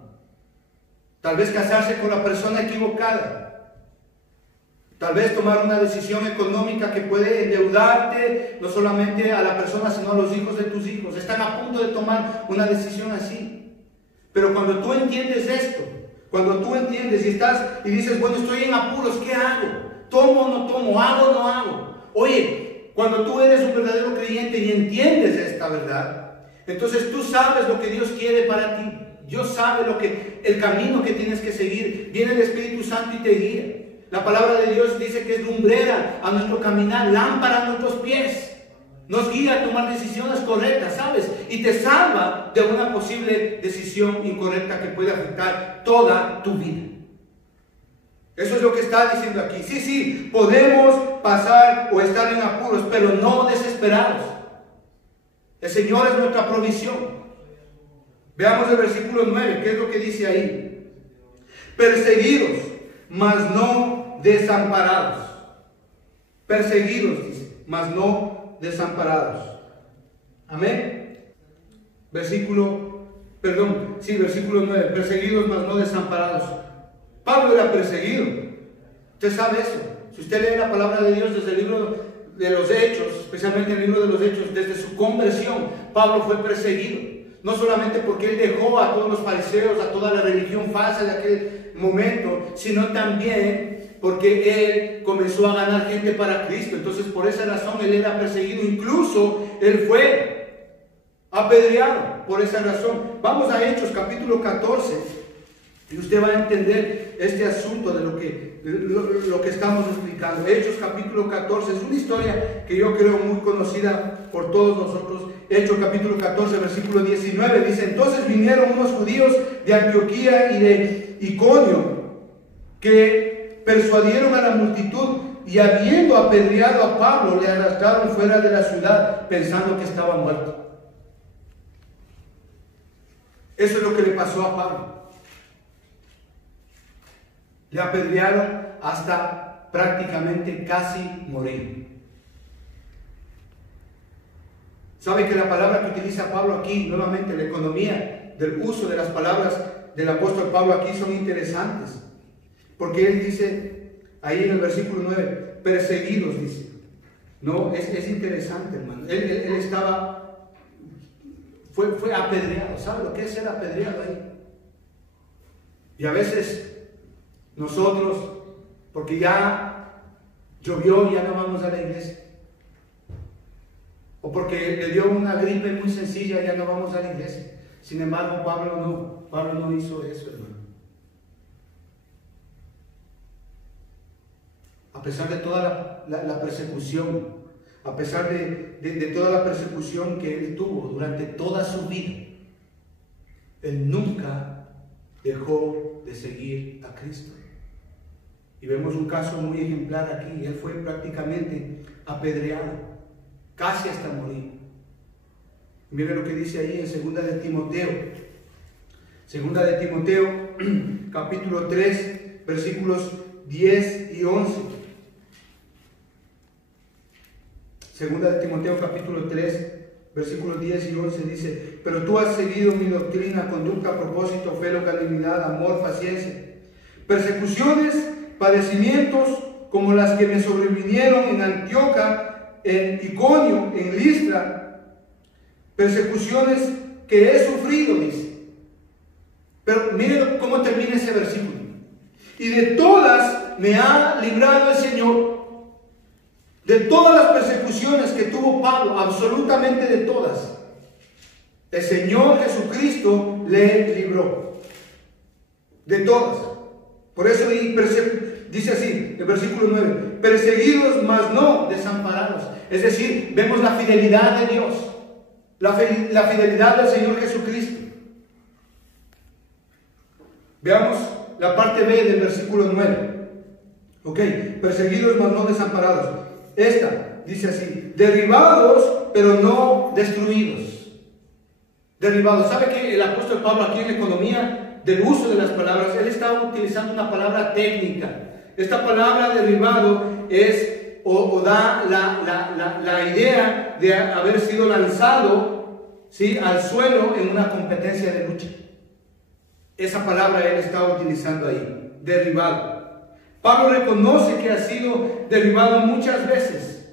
Tal vez casarse con la persona equivocada. Tal vez tomar una decisión económica que puede endeudarte no solamente a la persona, sino a los hijos de tus hijos. Están a punto de tomar una decisión así. Pero cuando tú entiendes esto, cuando tú entiendes y dices, bueno, estoy en apuros, ¿qué hago? ¿Tomo o no tomo? ¿Hago o no hago? Oye, cuando tú eres un verdadero creyente y entiendes esta verdad, entonces tú sabes lo que Dios quiere para ti. Dios sabe el camino que tienes que seguir. Viene el Espíritu Santo y te guía. La palabra de Dios dice que es lumbrera a nuestro caminar, lámpara a nuestros pies. Nos guía a tomar decisiones correctas, ¿sabes? Y te salva de una posible decisión incorrecta que puede afectar toda tu vida. Eso es lo que está diciendo aquí. Sí, podemos pasar o estar en apuros, pero no desesperados. El Señor es nuestra provisión. Veamos el versículo 9, ¿qué es lo que dice ahí? Perseguidos, mas no desamparados. Perseguidos, dice, mas no desamparados. Amén. Versículo 9. Perseguidos, mas no desamparados. Pablo era perseguido. Usted sabe eso. Si usted lee la palabra de Dios desde el libro de los Hechos, especialmente el libro de los Hechos, desde su conversión, Pablo fue perseguido. No solamente porque él dejó a todos los fariseos, a toda la religión falsa de aquel momento, sino también porque él comenzó a ganar gente para Cristo. Entonces, por esa razón, él era perseguido. Incluso, él fue apedreado por esa razón. Vamos a Hechos, capítulo 14. Y usted va a entender este asunto de lo que estamos explicando. Hechos capítulo 14 es una historia que yo creo muy conocida por todos nosotros. Hechos capítulo 14 versículo 19 dice: entonces vinieron unos judíos de Antioquía y de Iconio que persuadieron a la multitud, y habiendo apedreado a Pablo le arrastraron fuera de la ciudad pensando que estaba muerto. Eso es lo que le pasó a Pablo. Le apedrearon hasta prácticamente casi morir. ¿Sabe que la palabra que utiliza Pablo aquí, nuevamente la economía del uso de las palabras del apóstol Pablo aquí son interesantes? Porque él dice, ahí en el versículo 9, perseguidos, dice. No, es interesante, hermano. Él estaba, fue apedreado. ¿Sabe lo que es ser apedreado ahí? Y a veces nosotros, porque ya llovió, ya no vamos a la iglesia. O porque le dio una gripe muy sencilla, ya no vamos a la iglesia. Sin embargo, Pablo no hizo eso, hermano. A pesar de toda la persecución, a pesar de toda la persecución que él tuvo durante toda su vida, él nunca dejó de seguir a Cristo. Y vemos un caso muy ejemplar aquí. Él fue prácticamente apedreado, casi hasta morir. Mire lo que dice ahí en 2 de Timoteo. 2 de Timoteo, capítulo 3, versículos 10 y 11. 2 de Timoteo, capítulo 3, versículos 10 y 11 dice: pero tú has seguido mi doctrina, conducta, propósito, fe, longanimidad, amor, paciencia, persecuciones, padecimientos como las que me sobrevinieron en Antioquía, en Iconio, en Listra, persecuciones que he sufrido, dice. Pero miren cómo termina ese versículo: y de todas me ha librado el Señor. De todas las persecuciones que tuvo Pablo, absolutamente de todas, el Señor Jesucristo le libró. De todas. Por eso dice así, el versículo 9: perseguidos, mas no desamparados. Es decir, vemos la fidelidad de Dios, la fidelidad del Señor Jesucristo. Veamos la parte B del versículo 9. Ok, perseguidos, mas no desamparados. Esta dice así: derribados, pero no destruidos. Derribados. ¿Sabe que el apóstol Pablo aquí en la economía del uso de las palabras, él está utilizando una palabra técnica? Esta palabra derribado es o da la idea de haber sido lanzado, ¿sí?, al suelo en una competencia de lucha. Esa palabra él está utilizando ahí, derribado. Pablo reconoce que ha sido derribado muchas veces,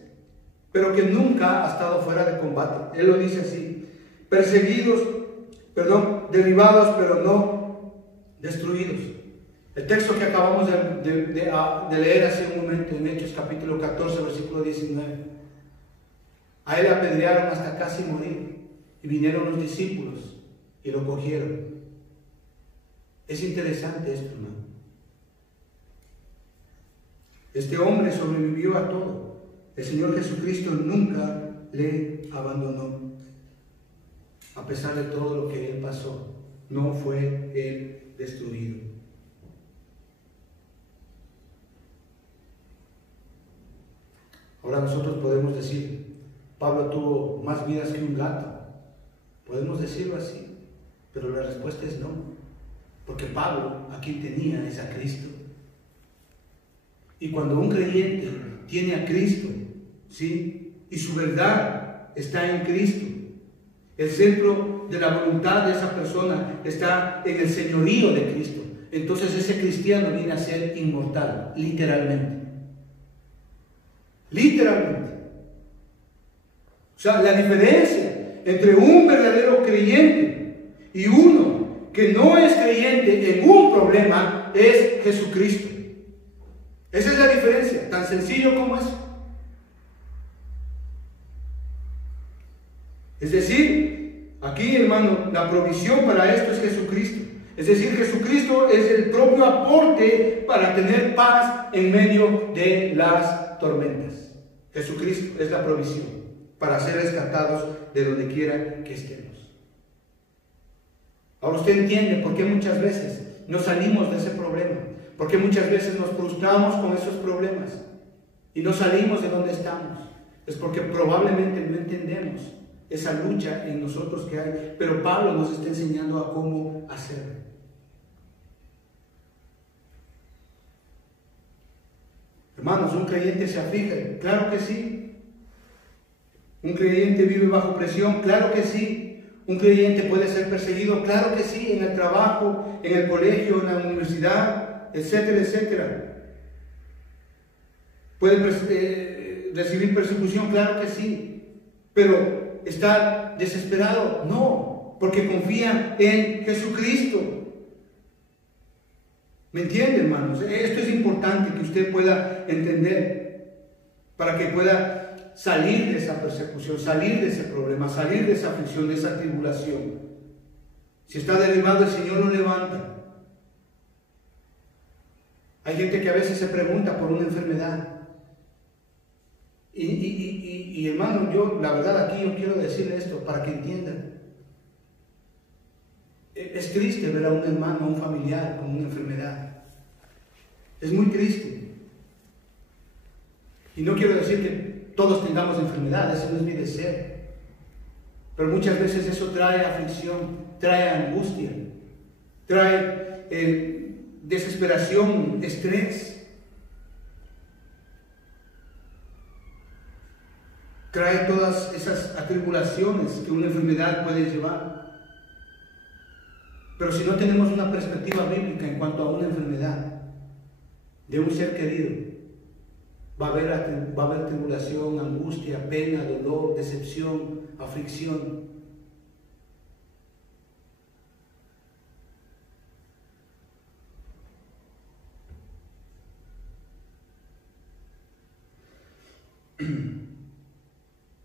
pero que nunca ha estado fuera de combate. Él lo dice así: derribados, pero no destruidos. El texto que acabamos de leer hace un momento en Hechos capítulo 14, versículo 19. A él apedrearon hasta casi morir y vinieron los discípulos y lo cogieron. Es interesante esto, hermano. Este hombre sobrevivió a todo. El Señor Jesucristo nunca le abandonó. A pesar de todo lo que él pasó, no fue él destruido. Ahora nosotros podemos decir, Pablo tuvo más vidas que un gato. Podemos decirlo así, pero la respuesta es no. Porque Pablo aquí tenía es a Cristo. Y cuando un creyente tiene a Cristo, ¿sí? Y su verdad está en Cristo, el centro de la voluntad de esa persona está en el señorío de Cristo. Entonces ese cristiano viene a ser inmortal, literalmente. Literalmente. O sea, la diferencia entre un verdadero creyente y uno que no es creyente en un problema es Jesucristo. Esa es la diferencia, tan sencillo como eso. Es decir, aquí, hermano, la provisión para esto es Jesucristo. Es decir, Jesucristo es el propio aporte para tener paz en medio de las tormentas. Jesucristo es la provisión para ser rescatados de donde quiera que estemos. Ahora usted entiende por qué muchas veces no salimos de ese problema, por qué muchas veces nos frustramos con esos problemas y no salimos de donde estamos. Es porque probablemente no entendemos esa lucha en nosotros que hay, pero Pablo nos está enseñando a cómo hacerlo. Hermanos, ¿un creyente se aflige? Claro que sí. ¿Un creyente vive bajo presión? Claro que sí. ¿Un creyente puede ser perseguido? Claro que sí, en el trabajo, en el colegio, en la universidad, etcétera, etcétera. ¿Puede recibir persecución? Claro que sí. Pero ¿está desesperado? No, porque confía en Jesucristo. ¿Me entiende, hermanos? Esto es importante que usted pueda entender para que pueda salir de esa persecución, salir de ese problema, salir de esa aflicción, de esa tribulación. Si está derribado, el Señor lo levanta. Hay gente que a veces se pregunta por una enfermedad. Y hermano, yo la verdad aquí yo quiero decirle esto para que entiendan. Es triste ver a un hermano, a un familiar con una enfermedad. Es muy triste. Y no quiero decir que todos tengamos enfermedades, ese no es mi deseo. Pero muchas veces eso trae aflicción, trae angustia, trae desesperación, estrés. Trae todas esas atribulaciones que una enfermedad puede llevar. Pero si no tenemos una perspectiva bíblica en cuanto a una enfermedad de un ser querido, va a haber tribulación, angustia, pena, dolor, decepción, aflicción.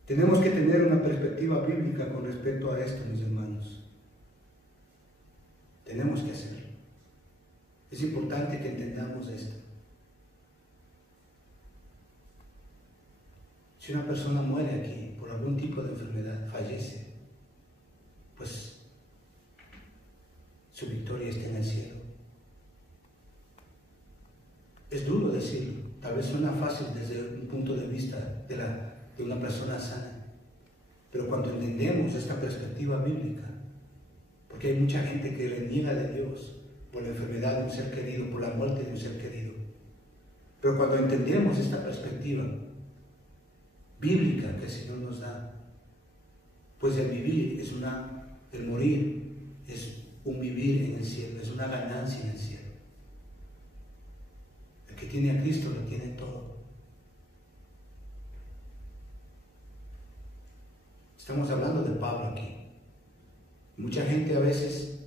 Tenemos que tener una perspectiva bíblica con respecto a esto, mis hermanos. Tenemos que hacerlo. Es importante que entendamos esto. Si una persona muere aquí por algún tipo de enfermedad, fallece, pues su victoria está en el cielo. Es duro decirlo, tal vez suena fácil desde un punto de vista de una persona sana, pero cuando entendemos esta perspectiva bíblica, porque hay mucha gente que reniega de Dios por la enfermedad de un ser querido, por la muerte de un ser querido, pero cuando entendemos esta perspectiva bíblica que el Señor nos da, pues el vivir el morir es un vivir en el cielo, es una ganancia en el cielo. El que tiene a Cristo lo tiene todo. Estamos hablando de Pablo aquí. Mucha gente a veces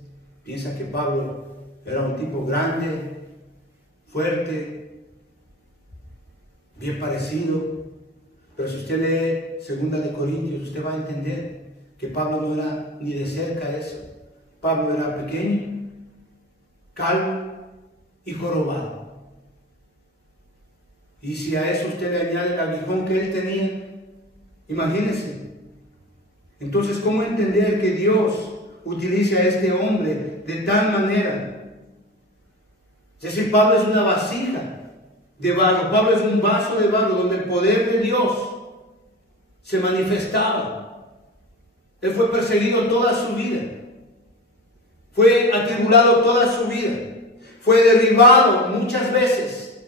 piensa que Pablo era un tipo grande, fuerte, bien parecido. Pero si usted lee 2 de Corintios, usted va a entender que Pablo no era ni de cerca eso. Pablo era pequeño, calvo y jorobado. Y si a eso usted le añade el aguijón que él tenía, imagínense. Entonces, ¿cómo entender que Dios utilice a este hombre de tal manera? Es decir, Pablo es una vasija de barro, Pablo es un vaso de barro donde el poder de Dios se manifestaba. Él fue perseguido toda su vida, fue atribulado toda su vida, fue derribado muchas veces,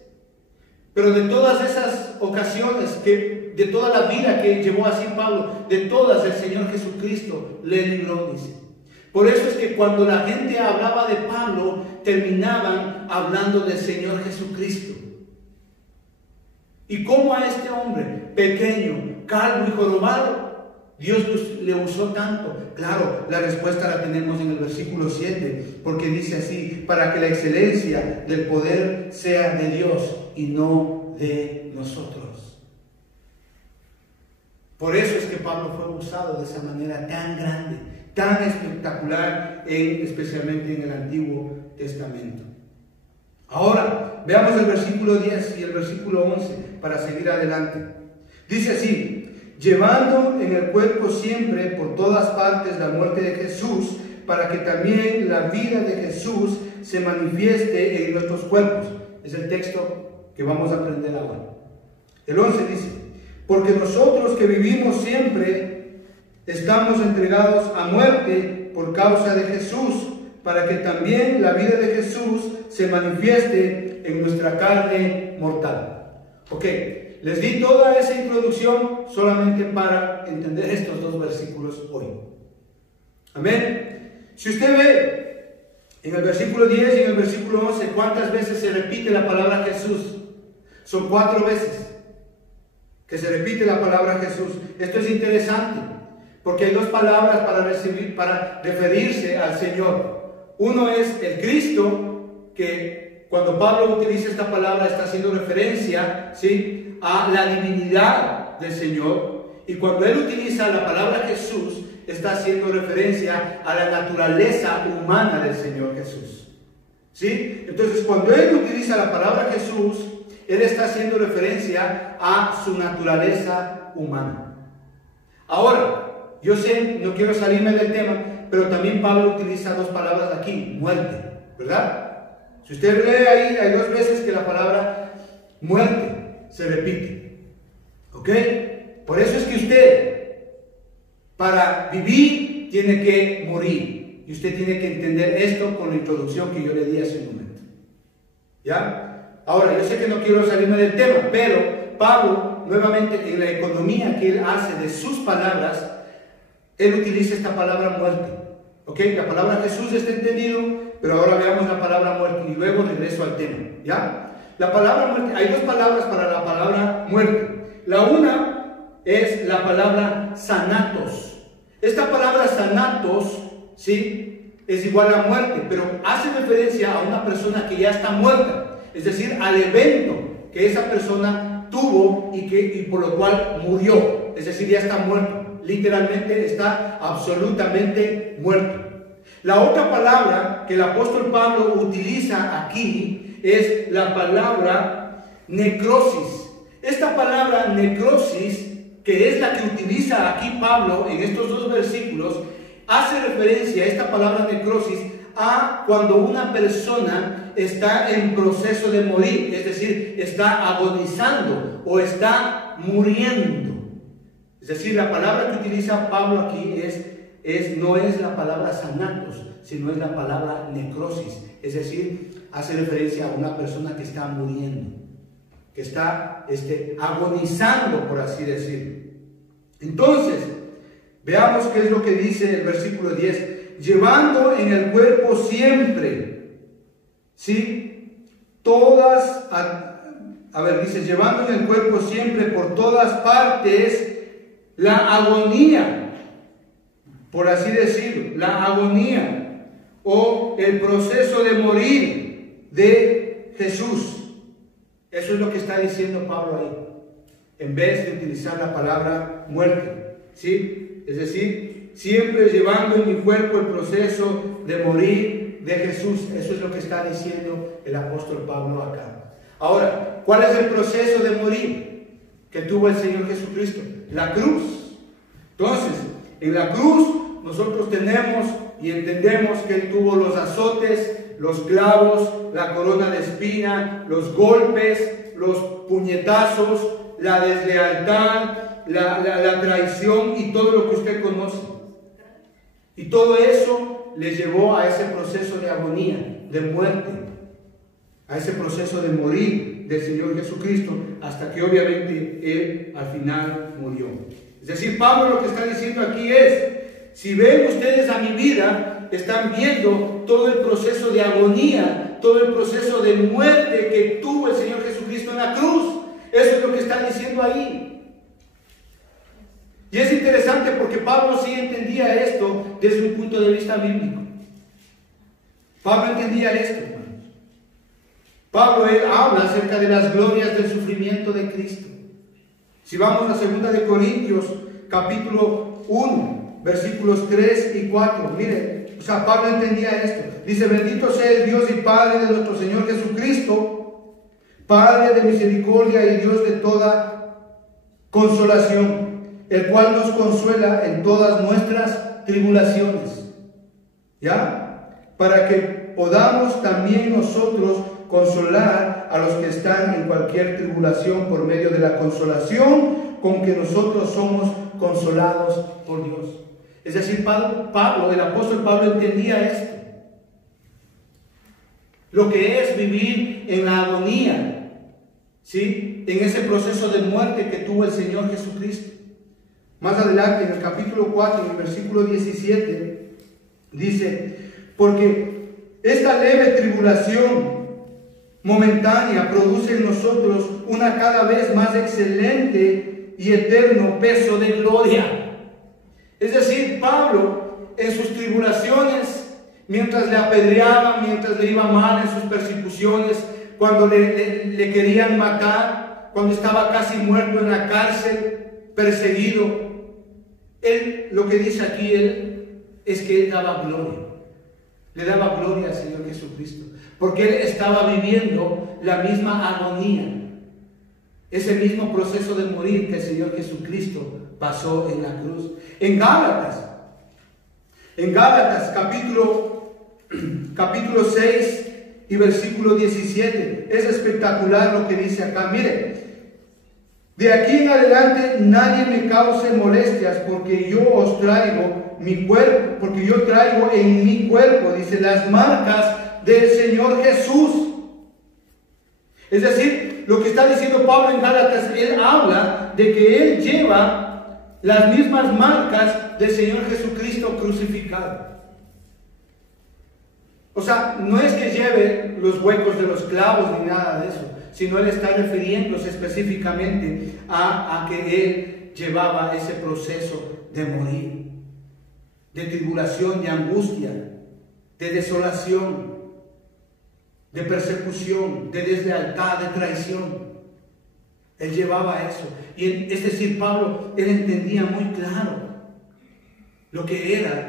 pero de todas esas ocasiones, de toda la vida que llevó así Pablo, de todas el Señor Jesucristo le libró, dice. Por eso es que cuando la gente hablaba de Pablo, terminaban hablando del Señor Jesucristo. Y cómo a este hombre pequeño, calvo y jorobado, Dios le usó tanto. Claro, la respuesta la tenemos en el versículo 7, porque dice así: para que la excelencia del poder sea de Dios y no de nosotros. Por eso es que Pablo fue usado de esa manera tan grande, tan espectacular, especialmente en el Antiguo Testamento. Ahora, veamos el versículo 10 y el versículo 11 para seguir adelante. Dice así: llevando en el cuerpo siempre por todas partes la muerte de Jesús, para que también la vida de Jesús se manifieste en nuestros cuerpos. Es el texto que vamos a aprender ahora. El 11 dice: porque nosotros que vivimos siempre estamos entregados a muerte por causa de Jesús, para que también la vida de Jesús se manifieste en nuestra carne mortal. Ok, les di toda esa introducción solamente para entender estos dos versículos hoy. Amén. Si usted ve en el versículo 10 y en el versículo 11, ¿cuántas veces se repite la palabra Jesús? Son 4 veces que se repite la palabra Jesús. Esto es interesante, porque hay 2 palabras para referirse al Señor. Uno es el Cristo, que cuando Pablo utiliza esta palabra está haciendo referencia, ¿sí?, a la divinidad del Señor. Y cuando él utiliza la palabra Jesús, está haciendo referencia a la naturaleza humana del Señor Jesús. ¿Sí? Entonces, cuando él utiliza la palabra Jesús, él está haciendo referencia a su naturaleza humana. Ahora, yo sé, no quiero salirme del tema, pero también Pablo utiliza 2 palabras aquí: muerte, ¿verdad? Si usted lee ahí, hay 2 veces que la palabra muerte se repite. ¿Ok? Por eso es que usted, para vivir, tiene que morir. Y usted tiene que entender esto con la introducción que yo le di hace un momento. ¿Ya? Ahora, yo sé que no quiero salirme del tema, pero Pablo, nuevamente, en la economía que él hace de sus palabras, él utiliza esta palabra muerte. ¿Ok? La palabra Jesús está entendido, pero ahora veamos la palabra muerte y luego regreso al tema. ¿Ya? La palabra muerte, hay 2 palabras para la palabra muerte. La una es la palabra sanatos. Esta palabra sanatos, ¿sí?, es igual a muerte, pero hace referencia a una persona que ya está muerta, es decir, al evento que esa persona tuvo y por lo cual murió, es decir, ya está muerto, literalmente está absolutamente muerto. La otra palabra que el apóstol Pablo utiliza aquí es la palabra necrosis. Esta palabra necrosis, que es la que utiliza aquí Pablo en estos 2 versículos, hace referencia a esta palabra necrosis a cuando una persona está en proceso de morir, es decir, está agonizando o está muriendo. Es decir, la palabra que utiliza Pablo aquí no es la palabra sanatos, sino es la palabra necrosis. Es decir, hace referencia a una persona que está muriendo, que está agonizando, por así decirlo. Entonces, veamos qué es lo que dice el versículo 10. Llevando en el cuerpo siempre, ¿sí?, todas, dice, llevando en el cuerpo siempre por todas partes la agonía, por así decirlo, la agonía o el proceso de morir de Jesús. Eso es lo que está diciendo Pablo ahí, en vez de utilizar la palabra muerte, ¿sí? Es decir, siempre llevando en mi cuerpo el proceso de morir de Jesús. Eso es lo que está diciendo el apóstol Pablo acá. Ahora, ¿cuál es el proceso de morir que tuvo el Señor Jesucristo? La cruz. Entonces, en la cruz nosotros tenemos y entendemos que Él tuvo los azotes, los clavos, la corona de espina, los golpes, los puñetazos, la deslealtad, la traición y todo lo que usted conoce. Y todo eso le llevó a ese proceso de agonía, de muerte, a ese proceso de morir del Señor Jesucristo, hasta que obviamente Él al final murió. Es decir, Pablo lo que está diciendo aquí es, si ven ustedes a mi vida, están viendo todo el proceso de agonía, todo el proceso de muerte que tuvo el Señor Jesucristo en la cruz. Eso es lo que está diciendo ahí. Y es interesante porque Pablo sí entendía esto desde un punto de vista bíblico. Pablo entendía esto, hermanos. Pablo, él habla acerca de las glorias del sufrimiento de Cristo. Si vamos a 2 de Corintios, capítulo 1, versículos 3 y 4, miren, Pablo entendía esto. Dice, bendito sea el Dios y Padre de nuestro Señor Jesucristo, Padre de misericordia y Dios de toda consolación, el cual nos consuela en todas nuestras tribulaciones, ¿ya? Para que podamos también nosotros consolar a los que están en cualquier tribulación por medio de la consolación con que nosotros somos consolados por Dios. Es decir, Pablo, el apóstol Pablo entendía esto. Lo que es vivir en la agonía, ¿sí? En ese proceso de muerte que tuvo el Señor Jesucristo. Más adelante, en el capítulo 4, en el versículo 17, dice, porque esta leve tribulación momentánea produce en nosotros una cada vez más excelente y eterno peso de gloria. Es decir, Pablo en sus tribulaciones, mientras le apedreaban, mientras le iba mal en sus persecuciones, cuando le querían matar, cuando estaba casi muerto en la cárcel, perseguido, él, lo que dice aquí él, es que él daba gloria. Le daba gloria al Señor Jesucristo, porque él estaba viviendo la misma agonía, ese mismo proceso de morir que el Señor Jesucristo pasó en la cruz. En Gálatas capítulo 6 y versículo 17, es espectacular lo que dice acá. Mire, de aquí en adelante nadie me cause molestias, porque yo os traigo mi cuerpo, porque yo traigo en mi cuerpo, dice, las marcas del Señor Jesús. Es decir, lo que está diciendo Pablo en Gálatas, él habla de que él lleva las mismas marcas del Señor Jesucristo crucificado. O sea, no es que lleve los huecos de los clavos ni nada de eso, sino él está refiriéndose específicamente a que él llevaba ese proceso de morir, de tribulación, de angustia, de desolación, de persecución, de deslealtad, de traición. Él llevaba eso. Y es decir, Pablo, él entendía muy claro lo que era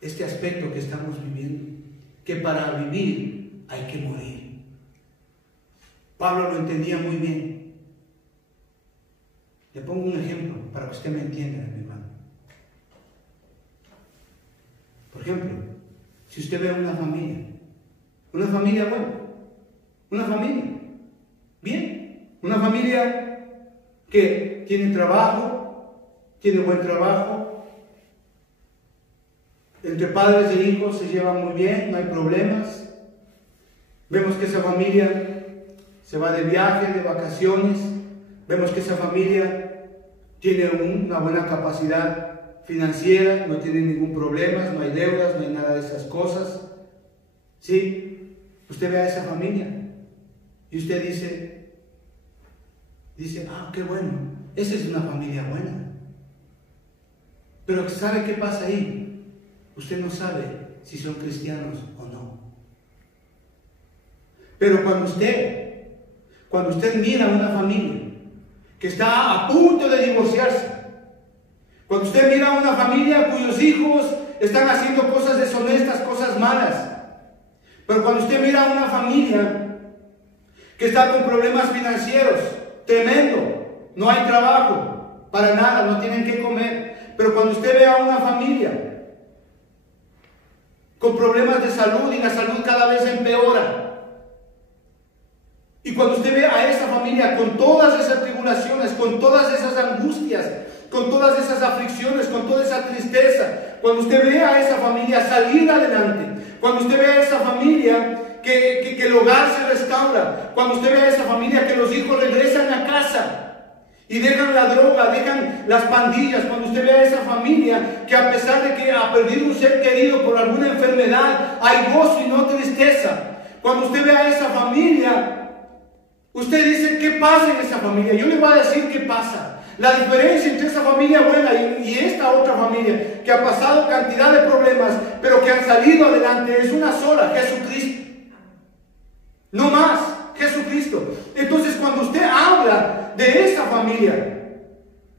este aspecto que estamos viviendo, que para vivir hay que morir. Pablo lo entendía muy bien. Le pongo un ejemplo para que usted me entienda, mi hermano. Por ejemplo, si usted ve una familia buena, una familia bien, una familia que tiene trabajo, tiene buen trabajo, entre padres e hijos se llevan muy bien, no hay problemas. Vemos que esa familia se va de viaje, de vacaciones. Vemos que esa familia tiene una buena capacidad financiera, no tiene ningún problema, no hay deudas, no hay nada de esas cosas. ¿Sí? Usted ve a esa familia y usted dice, qué bueno, esa es una familia buena. Pero ¿sabe qué pasa ahí? Usted no sabe si son cristianos o no. Pero cuando usted mira a una familia que está a punto de divorciarse, cuando usted mira a una familia cuyos hijos están haciendo cosas deshonestas, cosas malas, pero cuando usted mira a una familia que está con problemas financieros tremendo, no hay trabajo para nada, no tienen que comer, pero cuando usted ve a una familia con problemas de salud y la salud cada vez empeora, y cuando usted ve a esa familia con todas esas tribulaciones, con todas esas angustias, con todas esas aflicciones, con toda esa tristeza, cuando usted ve a esa familia salir adelante, cuando usted ve a esa familia que el hogar se restaura, cuando usted ve a esa familia que los hijos regresan a casa y dejan la droga, dejan las pandillas, cuando usted ve a esa familia que a pesar de que ha perdido un ser querido por alguna enfermedad, hay gozo y no tristeza, cuando usted ve a esa familia, usted dice, ¿qué pasa en esa familia? Yo le voy a decir qué pasa. La diferencia entre esa familia buena y esta otra familia que ha pasado cantidad de problemas, pero que han salido adelante, es una sola: Jesucristo. No más, Jesucristo. Entonces, cuando usted habla de esa familia,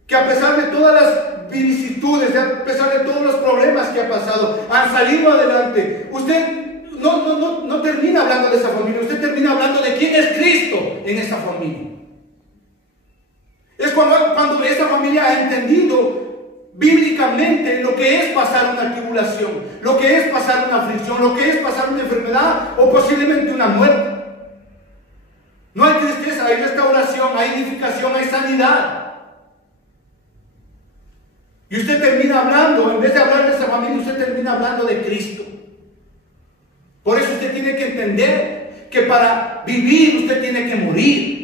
que a pesar de todas las vicisitudes, a pesar de todos los problemas que ha pasado, han salido adelante, usted no termina hablando de esa familia, usted termina hablando de quién es Cristo en esa familia. Es cuando esa familia ha entendido bíblicamente lo que es pasar una tribulación, lo que es pasar una aflicción, lo que es pasar una enfermedad o posiblemente una muerte. No hay tristeza, hay restauración, hay edificación, hay sanidad. Y usted termina hablando, en vez de hablar de esa familia, usted termina hablando de Cristo. Por eso usted tiene que entender que para vivir usted tiene que morir.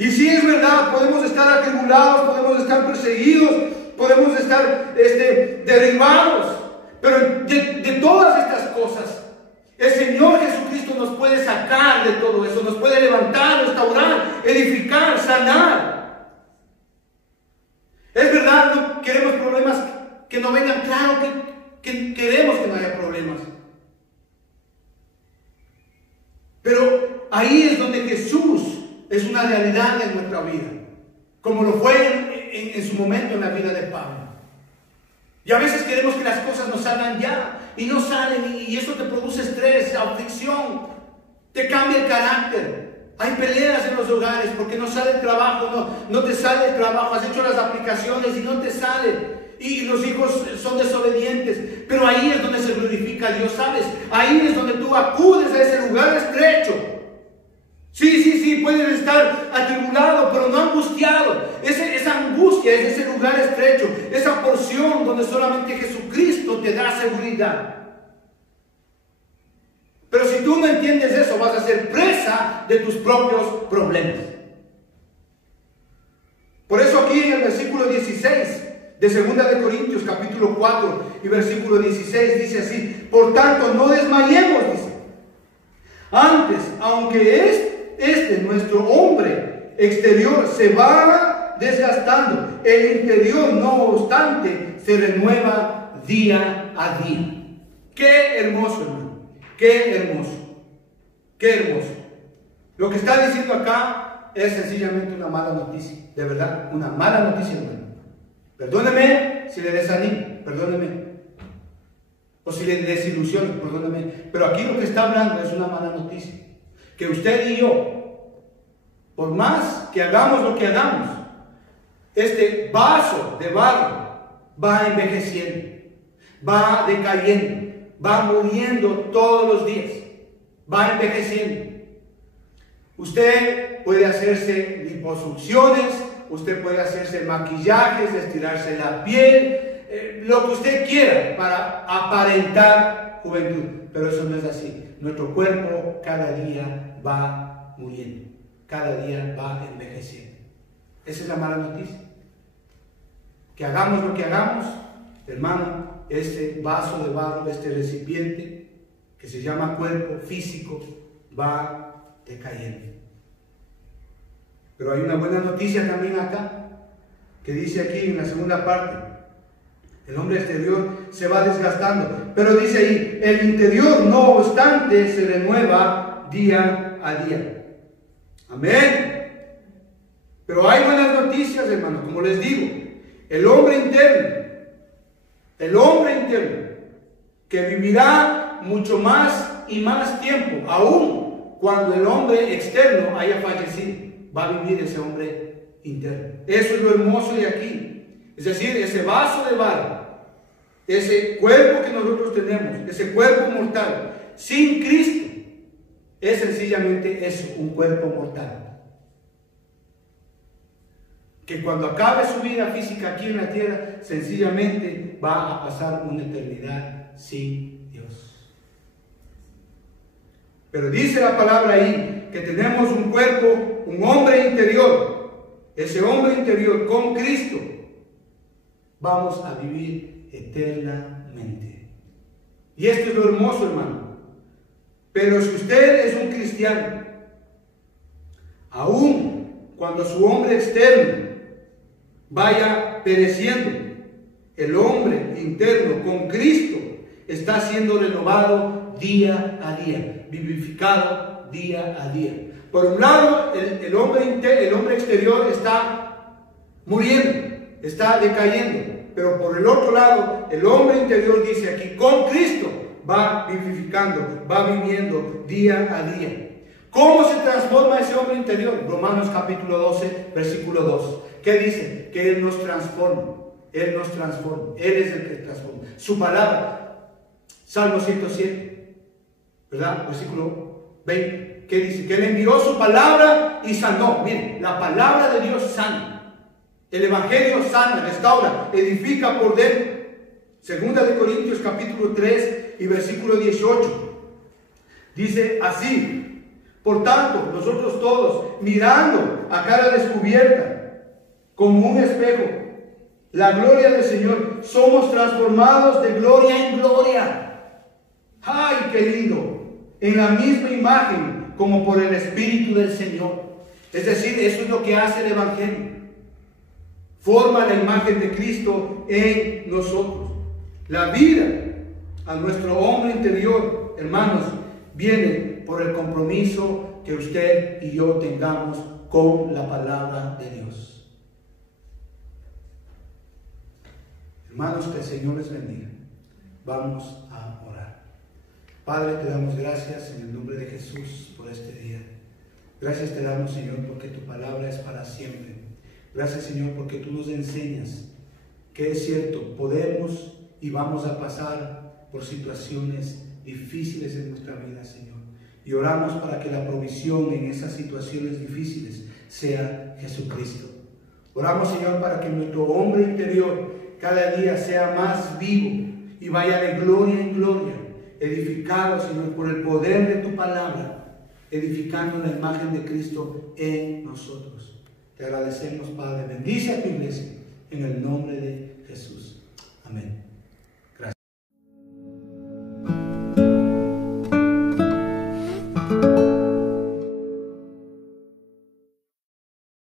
Y si es verdad, podemos estar atribulados, podemos estar perseguidos, podemos estar derribados, pero de todas estas cosas, el Señor Jesucristo nos puede sacar de todo eso, nos puede levantar, restaurar, edificar, sanar. Es verdad, no queremos problemas que no vengan, claro que queremos que no haya problemas. Pero ahí es donde Jesús es una realidad en nuestra vida, como lo fue en su momento en la vida de Pablo. Y a veces queremos que las cosas nos salgan ya, y no salen, y eso te produce estrés, aflicción, te cambia el carácter. Hay peleas en los hogares porque no sale el trabajo, no te sale el trabajo, has hecho las aplicaciones y no te sale. Y los hijos son desobedientes, pero ahí es donde se glorifica a Dios, ¿sabes? Ahí es donde tú acudes a ese lugar estrecho. Sí, puedes estar atribulado, pero no angustiado. Esa angustia es ese lugar estrecho, esa porción donde solamente Jesucristo te da seguridad. Pero si tú no entiendes eso, vas a ser presa de tus propios problemas. Por eso aquí en el versículo 16 de 2 de Corintios capítulo 4 y versículo 16 dice así: por tanto no desmayemos, dice. Antes, aunque nuestro hombre exterior se va desgastando, el interior no obstante se renueva día a día. Qué hermoso, hermano, qué hermoso, qué hermoso. Lo que está diciendo acá es sencillamente una mala noticia, de verdad, una mala noticia, hermano. Perdóneme si le desanimo, perdóneme. O si le desilusiono, perdóneme. Pero aquí lo que está hablando es una mala noticia. Que usted y yo, por más que hagamos lo que hagamos, este vaso de barro va envejeciendo, va decayendo, va muriendo todos los días, va envejeciendo. Usted puede hacerse liposucciones, usted puede hacerse maquillajes, estirarse la piel, lo que usted quiera para aparentar juventud, pero eso no es así. Nuestro cuerpo cada día va muriendo, cada día va envejeciendo. Esa es la mala noticia. Que hagamos lo que hagamos, hermano, este vaso de barro, este recipiente que se llama cuerpo físico, va decayendo. Pero hay una buena noticia también acá, que dice aquí en la segunda parte: el hombre exterior se va desgastando, Pero dice ahí, el interior no obstante se renueva día a día. Amén. Pero hay buenas noticias, hermano, como les digo. El hombre interno, que vivirá mucho más y más tiempo, aún cuando el hombre externo haya fallecido, va a vivir ese hombre interno. Eso es lo hermoso de aquí. Es decir, ese vaso de barro, ese cuerpo que nosotros tenemos, ese cuerpo mortal, sin Cristo, es sencillamente eso, un cuerpo mortal. Que cuando acabe su vida física aquí en la tierra, sencillamente va a pasar una eternidad sin Dios. Pero dice la palabra ahí que tenemos un cuerpo, un hombre interior. Ese hombre interior con Cristo vamos a vivir eternamente. Y esto es lo hermoso, hermano. Pero si usted es un cristiano, aún cuando su hombre externo vaya pereciendo, el hombre interno con Cristo está siendo renovado día a día, vivificado día a día. Por un lado, el hombre exterior está muriendo, está decayendo, pero por el otro lado, el hombre interior, dice aquí, con Cristo va vivificando, va viviendo día a día. ¿Cómo se transforma ese hombre interior? Romanos capítulo 12, versículo 2. ¿Qué dice? Que Él nos transforma. Él nos transforma. Él es el que transforma. Su palabra. Salmo 107. ¿Verdad? Versículo 20. ¿Qué dice? Que Él envió su palabra y sanó. Miren, la palabra de Dios sana. El evangelio sana, restaura, edifica por dentro. Segunda de Corintios capítulo 3 y versículo 18. Dice así. Por tanto, nosotros todos, mirando a cara descubierta, como un espejo, la gloria del Señor, somos transformados de gloria en gloria. ¡Ay, qué lindo! En la misma imagen, como por el Espíritu del Señor. Es decir, eso es lo que hace el Evangelio. Forma la imagen de Cristo en nosotros. La vida a nuestro hombre interior, hermanos, viene por el compromiso que usted y yo tengamos con la palabra de Dios. Hermanos, que el Señor les bendiga. Vamos a orar. Padre, te damos gracias en el nombre de Jesús por este día. Gracias te damos, Señor, porque tu palabra es para siempre. Gracias, Señor, porque tú nos enseñas que es cierto, podemos y vamos a pasar por situaciones difíciles en nuestra vida, Señor. Y oramos para que la provisión en esas situaciones difíciles sea Jesucristo. Oramos, Señor, para que nuestro hombre interior cada día sea más vivo y vaya de gloria en gloria, edificado, Señor, por el poder de tu palabra, edificando la imagen de Cristo en nosotros. Te agradecemos, Padre. Bendice a tu iglesia en el nombre de Jesús. Amén.